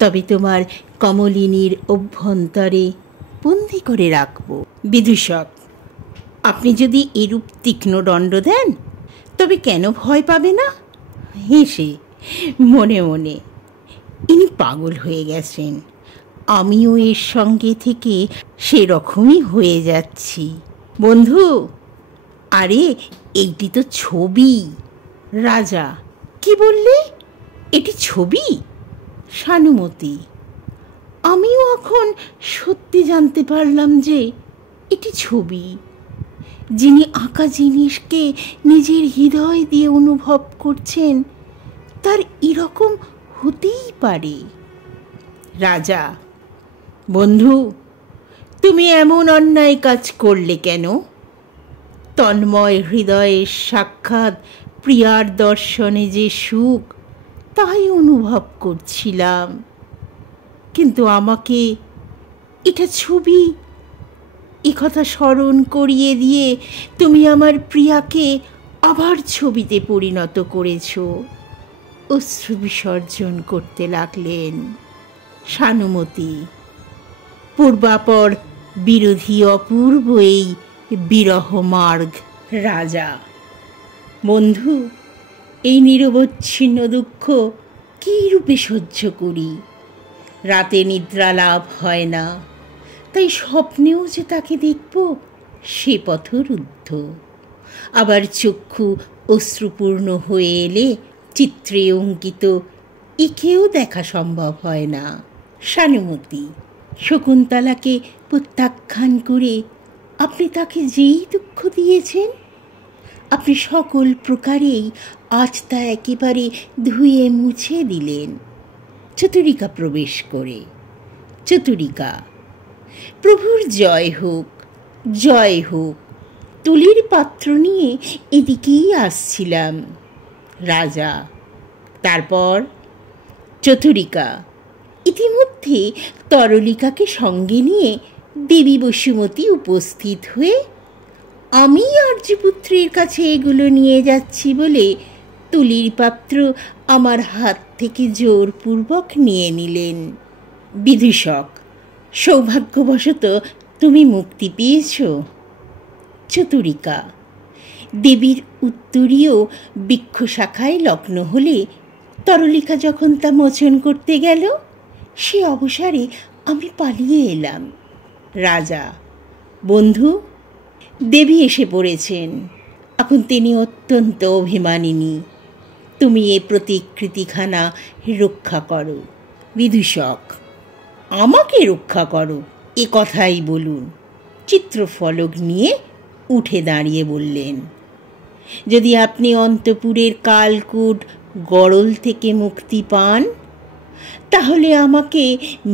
তবে তোমার কমলিনীর অভ্যন্তরে বন্দি করে রাখব। বিদূষক: আপনি যদি এরূপ তীক্ষ্ণ দণ্ড দেন তবে কেন ভয় পাবে না? হেসে মনে মনে, ইনি পাগল হয়ে গেছেন, আমিও এর সঙ্গে থেকে সেরকমই হয়ে যাচ্ছি। বন্ধু, আরে এইটি তো ছবি। রাজা: কি বললে? এটি ছবি? সানুমতি: আমিও এখন সত্যি জানতে পারলাম যে এটি ছবি। যিনি আঁকা জিনিসকে নিজের হৃদয় দিয়ে অনুভব করছেন তার এরকম হতেই পারে। রাজা: বন্ধু, তুমি এমন অন্যায় কাজ করলে কেন? তন্ময় হৃদয়ের সাক্ষাৎ প্রিয়ার দর্শনে যে সুখ তাই অনুভব করছিলাম, কিন্তু আমাকে এটা ছবি এ কথা স্মরণ করিয়ে দিয়ে তুমি আমার প্রিয়াকে আবার ছবিতে পরিণত করেছ। অশ্রু বিসর্জন করতে লাগলেন। সানুমতি: পূর্বাপর বিরোধী অপূর্ব এই বিরহ মার্গ। রাজা: বন্ধু, এই নিরবচ্ছিন্ন দুঃখ কী রূপে সহ্য করি? রাতে নিদ্রা লাভ হয় না, তাই স্বপ্নেও যে তাকে দেখব সে পথরুদ্ধ। আবার চক্ষু অশ্রুপূর্ণ হয়ে এলে চিত্রে অঙ্কিত একেও দেখা সম্ভব হয় না। সানুমতি: শকুন্তলাকে প্রত্যাখ্যান করে আপনি তাকে যেই দুঃখ দিয়েছেন, আপনি সকল প্রকারেই আজ তা একেবারে ধুয়ে মুছে দিলেন চতুরিকা প্রবেশ করে। চতুরিকা: প্রভুর জয় হোক, জয় হোক। তুলির পাত্র নিয়ে এদিকেই আসছিলাম। রাজা: তারপর? চতুরিকা: ইতিমধ্যে তরলিকাকে সঙ্গে নিয়ে দেবী বসুমতী উপস্থিত হয়ে আমি আর্যপুত্রের কাছে এগুলো নিয়ে যাচ্ছি বলে তুলির পাত্র আমার হাত থেকে জোরপূর্বক নিয়ে নিলেন। বিদূষক: সৌভাগ্যবশত তুমি মুক্তি পেয়েছ। চতুরিকা: দেবীর উত্তরীয় বৃক্ষ শাখায় লগ্ন হলে তরলিকা যখন তা মোচন করতে গেল, সে অবসরে আমি পালিয়ে এলাম। রাজা: বন্ধু, দেবী এসে পড়েছেন। এখন তিনি অত্যন্ত অভিমানিনী। তুমি এ প্রতিকৃতিখানা রক্ষা করো। বিদূষক: আমাকে রক্ষা করো, এ কথাই বলুন। চিত্রফলক নিয়ে উঠে দাঁড়িয়ে বললেন, যদি আপনি অন্তপুরের কালকূট গড়ল থেকে মুক্তি পান, তাহলে আমাকে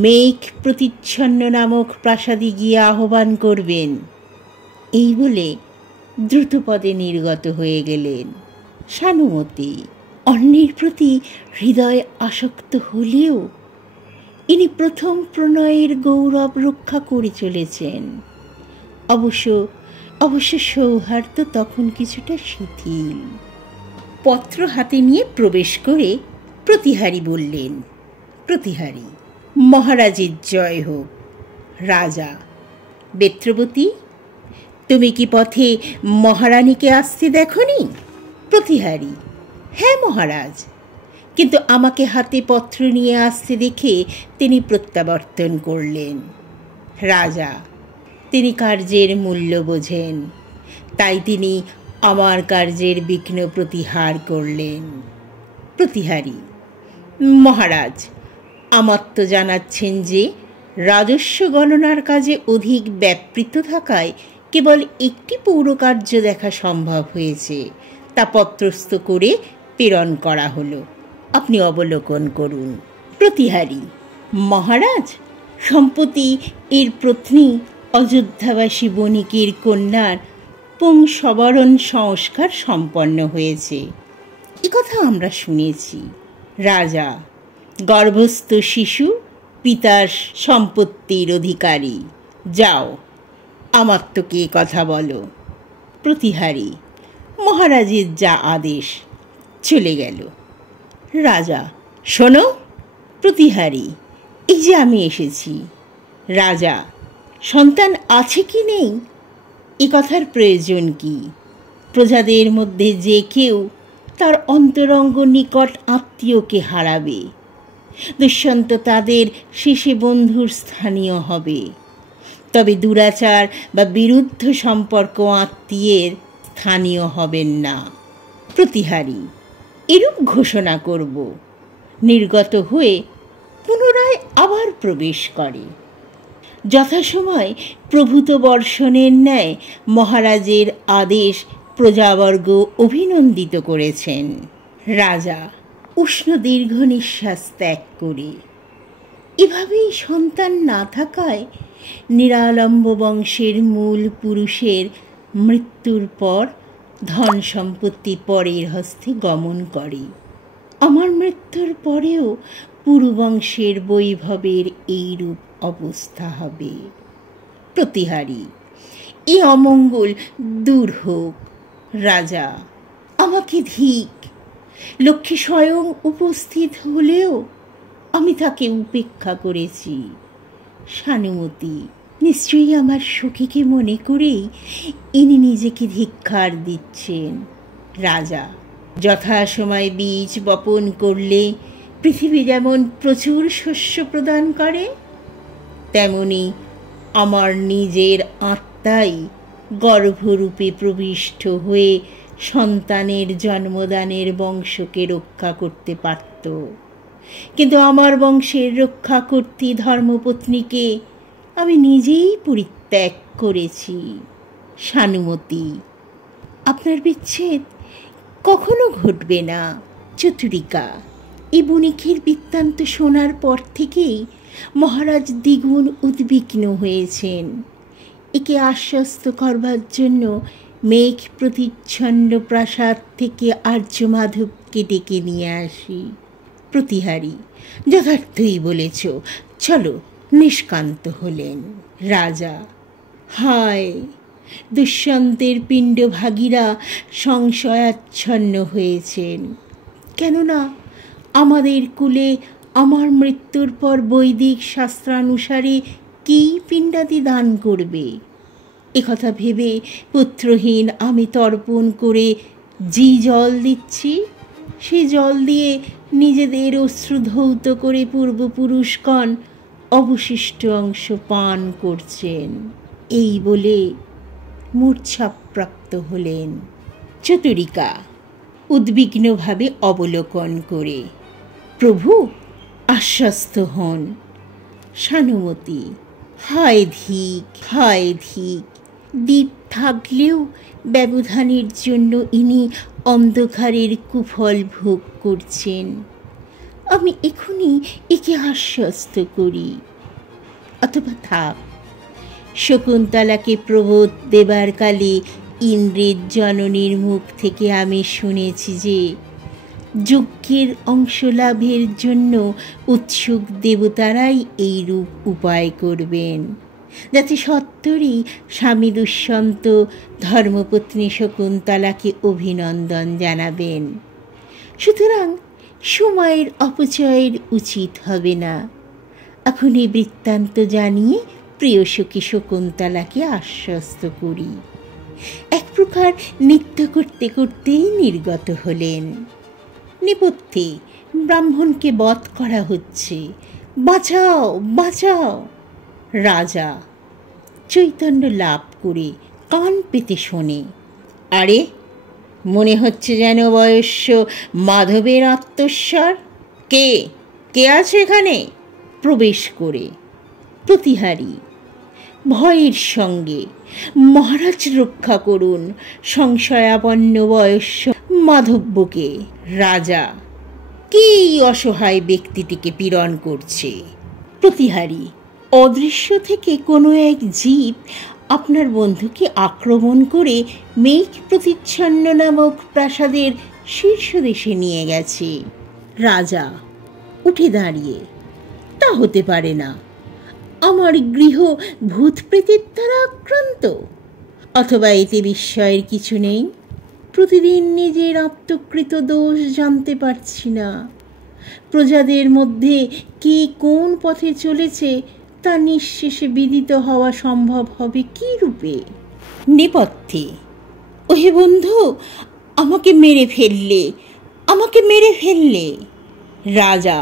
মেঘ প্রতিচ্ছন্ন নামক প্রাসাদে গিয়ে আহ্বান করবেন। এই বলে দ্রুতপদে নির্গত হয়ে গেলেন। সানুমতী অন্যের প্রতি হৃদয় আসক্ত হলেও ইনি প্রথম প্রণয়ের গৌরব রক্ষা করে চলেছেন। অবশ্য সৌহার্দ্য তখন কিছুটা শিথিল। পত্র হাতে নিয়ে প্রবেশ করে প্রতিহারী বললেন, প্রতিহারী: মহারাজের জয় হোক। রাজা: বেত্রবতী, তুমি কি পথে মহারানীকে আসতে দেখনি? প্রতিহারী: হ্যাঁ মহারাজ, কিন্তু আমাকে হাতে পত্র নিয়ে আসতে দেখে তিনি প্রত্যাবর্তন করলেন। রাজা: তিনি কার্যের মূল্য বোঝেন, তাই তিনি আমার কার্যের বিঘ্ন প্রতিহার করলেন। প্রতিহারী: মহারাজ, আমাত্য জানাচ্ছেন যে রাজস্ব গণনার কাজে অধিক ব্যাপৃত থাকায় কেবল একটি পৌরকার্য দেখা সম্ভব হয়েছে, তা পত্রস্থ করে প্রেরণ করা হলো। আপনি অবলোকন করুন। প্রতিহারী: মহারাজ, সম্প্রতি এর পত্নী অযোধ্যাবাসী বণিকের কন্যার পুংসবরণ সংস্কার সম্পন্ন হয়েছে, একথা আমরা শুনেছি। রাজা: গর্ভস্থ শিশু পিতার সম্পত্তির অধিকারী। যাও, আমাত্মকে কথা বলো। প্রতিহারী: মহারাজের যা আদেশ। চলে গেল। রাজা: শোনো। প্রতিহারী: এই যে আমি এসেছি। রাজা: সন্তান আছে কি নেই এ কথার প্রয়োজন কি? প্রজাদের মধ্যে যে কেউ তার অন্তরঙ্গ নিকট আত্মীয়কে হারাবে, দুষ্যন্ত তাদের শেষে বন্ধুর স্থানীয় হবে, তবে দুরাচার বা বিরুদ্ধ সম্পর্ক আত্মীয়ের স্থানীয় হবেন না। প্রতিহারী: এরূপ ঘোষণা করব। নির্গত হয়ে পুনরায় আবার প্রবেশ করে। যথাসময় প্রভূত বর্ষণের ন্যায় মহারাজের আদেশ প্রজাবর্গ অভিনন্দিত করেছেন। রাজা উষ্ণ দীর্ঘ নিঃশ্বাস ত্যাগ করে, এভাবেই সন্তান না থাকায় নিরালম্ব বংশের মূল পুরুষের মৃত্যুর পর ধন সম্পত্তি পরের হস্তে গমন করে। আমার মৃত্যুর পরেও পুরুবংশের বৈভবের এইরূপ অবস্থা হবে। প্রতিহারী: এ অমঙ্গল দূর হোক। রাজা: আমাকে ধিক। লক্ষ্মী স্বয়ং উপস্থিত হলেও আমি তাকে উপেক্ষা করেছি। সানুমতী: নিশ্চয়ই আমার সখীকে মনে করেই ইনি নিজেকে ধিক্কার দিচ্ছেন। রাজা: যথাসময় বীজ বপন করলে পৃথিবী যেমন প্রচুর শস্য প্রদান করে, তেমনি আমার নিজের আত্মাই গর্ভরূপে প্রবিষ্ট হয়ে সন্তানের জন্মদানের বংশকে রক্ষা করতে পারত, কিন্তু আমার বংশের রক্ষা কর্ত্রী ধর্মপত্নীকে আমি নিজেই পরিত্যাগ করেছি। সানুমতি, আপনার বিচ্ছেদ কখনো ঘটবে না। চতুরিকা, এই বণিকের বৃত্তান্ত শোনার পর থেকেই মহারাজ দ্বিগুণ উদ্বিগ্ন হয়েছেন। একে আশ্বস্ত করবার জন্য মেঘ প্রতিচ্ছন্ন প্রাসাদ থেকে আর্যমাধবকে ডেকে নিয়ে আসি। প্রতিহারী, যথার্থই বলেছ, চলো। নিষ্কান্ত হলেন। রাজা, হায়, দুষ্যন্তের পিণ্ডভাগীরা সংশয়াচ্ছন্ন হয়েছেন। কেননা আমাদের কুলে আমার মৃত্যুর পর বৈদিক শাস্ত্রানুসারে কী পিণ্ডাদি দান করবে, একথা ভেবে পুত্রহীন আমি তর্পণ করে যে জল দিচ্ছি, সে জল দিয়ে নিজেদের অশ্রুধৌত করে পূর্বপুরুষগণ অবশিষ্ট অংশ পান করছেন। এই বলে মূর্ছাপ্রাপ্ত হলেন। চতুরিকা উদ্বিগ্নভাবে অবলোকন করে, প্রভু আশ্বস্ত হন। সানুমতি, হায় ধিক, হায় ধিক, দ্বীপ থাকলেও ব্যবধানের জন্য ইনি অন্ধকারের কুফল ভোগ করছেন। আমি এখনই একে আশ্বস্ত করি। অথবা থাক, শকুন্তলাকে প্রবোধ দেবার কালে ইন্দ্রের জননীর মুখ থেকে আমি শুনেছি যে যজ্ঞের অংশলাভের জন্য উৎসুক দেবতারাই এই রূপ উপায় করবেন, যাতে সত্তরই স্বামী দুষ্যন্ত ধর্মপত্নী শকুন্তলাকে অভিনন্দন জানাবেন। সুতরাং সময়ের অপচয়ের উচিত হবে না। এখন এই বৃত্তান্ত জানিয়ে প্রিয় সখী শকুন্তলাকে আশ্বস্ত করি। এক প্রকার নৃত্য করতে করতেই নির্গত হলেন। নেপথ্যে ব্রাহ্মণকে বধ করা হচ্ছে, বাঁচাও বাঁচাও। রাজা চৈতন্য লাভ করে কান পেতে শোনে, আরে মনে হচ্ছে যেন বয়স্য মাধবের আত্মস্বর। কে কে আছে এখানে? প্রবেশ করে প্রতিহারী ভয়ের সঙ্গে, মহারাজ রক্ষা করুন সংশয়াপন্ন বয়স্য মাধব্যকে। রাজা, কি অসহায় ব্যক্তিটিকে পীড়ন করছে? প্রতিহারী, অদৃশ্য থেকে কোনো এক জীব আপনার বন্ধুকে আক্রমণ করে মেঘ প্রতিচ্ছন্ন নামক প্রাসাদের শীর্ষদেশে নিয়ে গেছে। রাজা উঠে দাঁড়িয়ে, তা হতে পারে না। আমার গৃহ ভূত প্রেতের দ্বারা আক্রান্ত? অথবা এতে বিস্ময়ের কিছু নেই? প্রতিদিন নিজের আত্মকৃত দোষ জানতে পারছি না। প্রজাদের মধ্যে কে কোন পথে চলেছে তা নিঃশেষে বিদিত হওয়া সম্ভব হবে কি রূপে? নেপথ্যে, ওহে বন্ধু, আমাকে মেরে ফেললে, আমাকে মেরে ফেললে। রাজা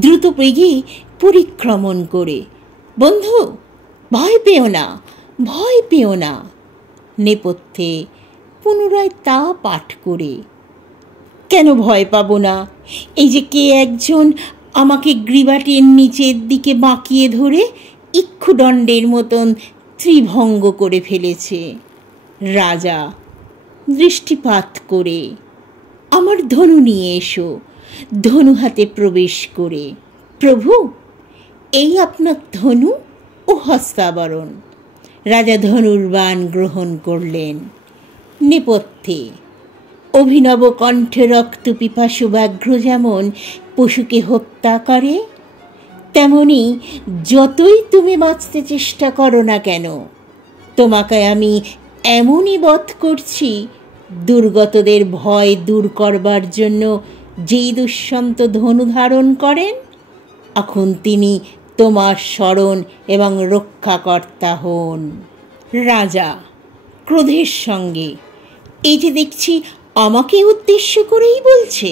দ্রুত বেগে পরিক্রমণ করে, বন্ধু ভয় পেও না, ভয় পেও না। নেপথ্যে পুনরায় তা পাঠ করে, কেন ভয় পাবো না? এই যে কে একজন আমাকে গ্রীবাটির নিচের দিকে বাঁকিয়ে ধরে ইক্ষুদণ্ডের মতন ত্রিভঙ্গ করে ফেলেছে। রাজা দৃষ্টিপাত করে, আমার ধনু নিয়ে এসো। ধনু হাতে প্রবেশ করে, প্রভু এই আপনার ধনু ও হস্তাবরণ। রাজা ধনুর্বাণ গ্রহণ করলেন। নেপথ্যে অভিনব কণ্ঠে রক্ত পিপাসু ব্যাঘ্র যেমন পশুকে হত্যা করে, তেমনি যতই তুমি বাঁচতে চেষ্টা করো না কেন, তোমাকে আমি এমনই বধ করছি। দুর্গতদের ভয় দূর করবার জন্য যেই দুষ্যন্ত ধনু ধারণ করেন, এখন তিনি তোমার শরণ এবং রক্ষাকর্তা হন। রাজা ক্রোধের সঙ্গে, এই যে দেখছি আমাকে উদ্দেশ্য করেই বলছে।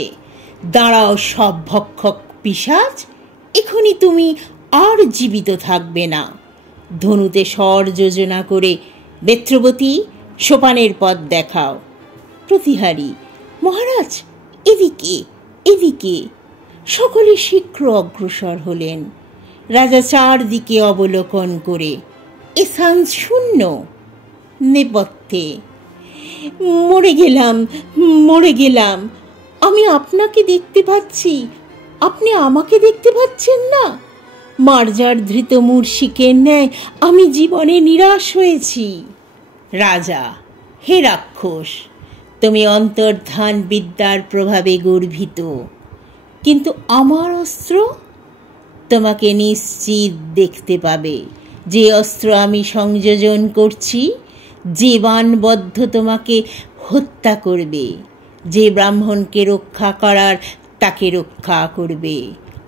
দাঁড়াও সব ভক্ষক পিশাচ, এখনই তুমি আর জীবিত থাকবে না। ধনুতে স্বর যোজনা করে, বেত্রবতী সোপানের পথ দেখাও। প্রতিহারী, মহারাজ এদিকে এদিকে। সকলে শীঘ্র অগ্রসর হলেন। রাজা চারদিকে অবলোকন করে, এ স্থান শূন্য। নেপথ্যে। মরে গেলাম, মরে গেলাম। আমি আপনাকে দেখতে পাচ্ছি, আপনি আমাকে দেখতে পাচ্ছেন না। মার্জার ধৃত মূর্ষিকের ন্যায় আমি জীবনে নিরাশ হয়েছি। রাজা: হে রাক্ষস, তুমি অন্তর্ধান বিদ্যার প্রভাবে গর্বিত, কিন্তু আমার অস্ত্র তোমাকে নিশ্চিত দেখতে পাবে। যে অস্ত্র আমি সংযোজন করছি, যে বাণবদ্ধ তোমাকে হত্যা করবে। যে ব্রাহ্মণকে রক্ষা করার তাকে রক্ষা করবে।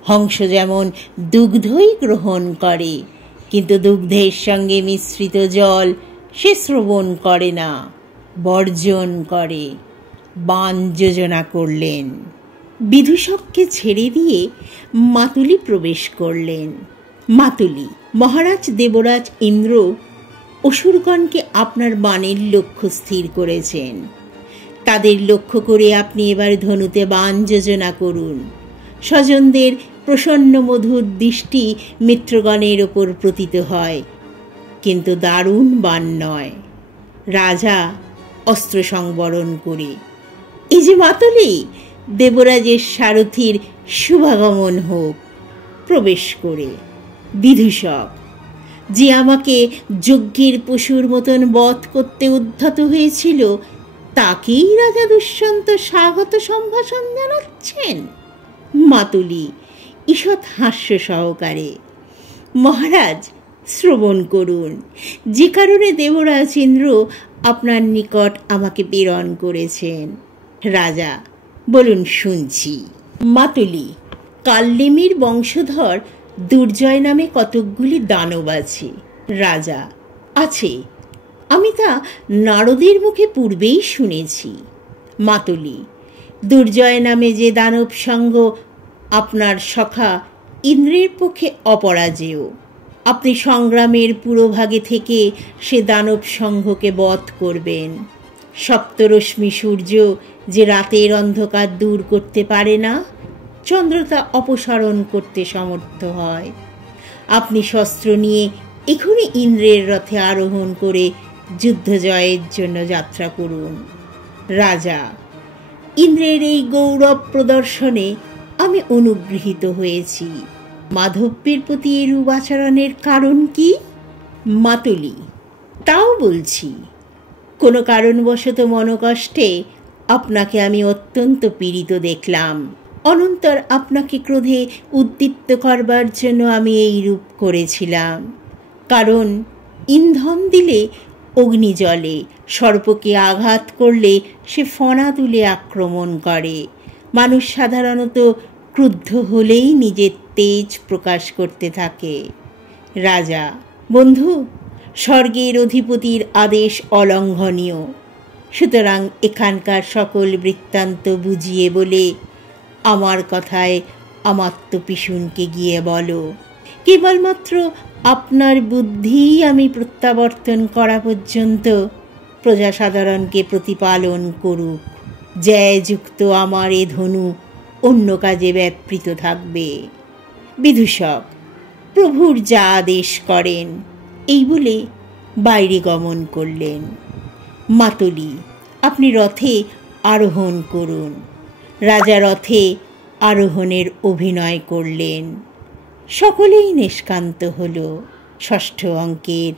হংস যেমন দুগ্ধই গ্রহণ করে, কিন্তু দুগ্ধের সঙ্গে মিশ্রিত জল সে শ্রবণ করে না, বর্জন করে। বাণ যোজনা করলেন। বিদূষককে ছেড়ে দিয়ে মাতুলি প্রবেশ করলেন। মাতুলি: মহারাজ দেবরাজ ইন্দ্র অসুরগণকে আপনার বাণের লক্ষ্য স্থির করেছেন। তাদের লক্ষ্য করে আপনি এবার ধনুতে বাণ যোজনা করুন। স্বজনদের প্রসন্ন মধুর দৃষ্টি মিত্রগণের ওপর পতিত হয়, কিন্তু দারুণ বাণ নয়। রাজা অস্ত্র সংবরণ করে: এই যে মাতুলি, দেবরাজের সারথীর শুভাগমন হোক। প্রবেশ করে বিদূষক: যে আমাকে যজ্ঞের পশুর মতন বধ করতে উদ্ধত হয়েছিল, তাকেই রাজা দুষ্যন্ত স্বাগত সম্ভাষণ জানাচ্ছেন। মাতুলি ঈষৎ হাস্য সহকারে: মহারাজ, শ্রবণ করুন, যে কারণে দেবরাজ ইন্দ্র আপনার নিকট আমাকে প্রেরণ করেছেন। রাজা: বলুন, শুনছি। মাতুলি: কাল্যেমির বংশধর দুর্জয় নামে কতকগুলি দানব আছে। রাজা: আছে, আমি তা নারদের মুখে পূর্বেই শুনেছি। মাতুলি: দুর্জয় নামে যে দানব সঙ্গ আপনার সখা ইন্দ্রের পক্ষে অপরাজেয়। আপনি সংগ্রামের পুরোভাগে থেকে সে দানব সংঘকে বধ করবেন। সপ্তরশ্মি সূর্য যে রাতের অন্ধকার দূর করতে পারে না, চন্দ্র তা অপসারণ করতে সমর্থ হয়। আপনি শস্ত্র নিয়ে এখনই ইন্দ্রের রথে আরোহণ করে যুদ্ধ জয়ের জন্য যাত্রা করুন। রাজা: ইন্দ্রের এই গৌরব প্রদর্শনে আমি অনুগৃহীত হয়েছি। মাধবীর প্রতি এরূপ আচরণের কারণ কি? মাতুলি: তাও বলছি। কোনো কারণবশত মনকষ্টে আপনাকে আমি অত্যন্ত পীড়িত দেখলাম। অনন্তর আপনাকে ক্রোধে উদ্দীপ্ত করবার জন্য আমি এই রূপ করেছিলাম। কারণ ইন্ধন দিলে অগ্নি জ্বলে, সর্পকে আঘাত করলে সে ফণা তুলে আক্রমণ করে। মানুষ সাধারণত ক্রুদ্ধ হলেই নিজের তেজ প্রকাশ করতে থাকে। রাজা: বন্ধু, স্বর্গের অধিপতির আদেশ অলঙ্ঘনীয়, সুতরাং এখানকার সকল বৃত্তান্ত বুঝিয়ে বলে আমার কথায় আমাত্ম পিশুনকে গিয়ে বলো, কেবলমাত্র আপনার বুদ্ধিই আমি প্রত্যাবর্তন করা পর্যন্ত প্রজাসাধারণকে প্রতিপালন করুক। জ্যাযুক্ত আমার এ ধনু অন্য কাজে ব্যাপৃত থাকবে। বিদূষক: প্রভুর যা আদেশ করেন। এই বলে বাইরে গমন করলেন। মাতুলি: আপনি রথে আরোহণ করুন। রাজা রথে আরোহণের অভিনয় করলেন। সকলেই নিষ্কান্ত হল। ষষ্ঠ অঙ্কের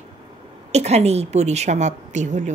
এখানেই পরিসমাপ্তি হল।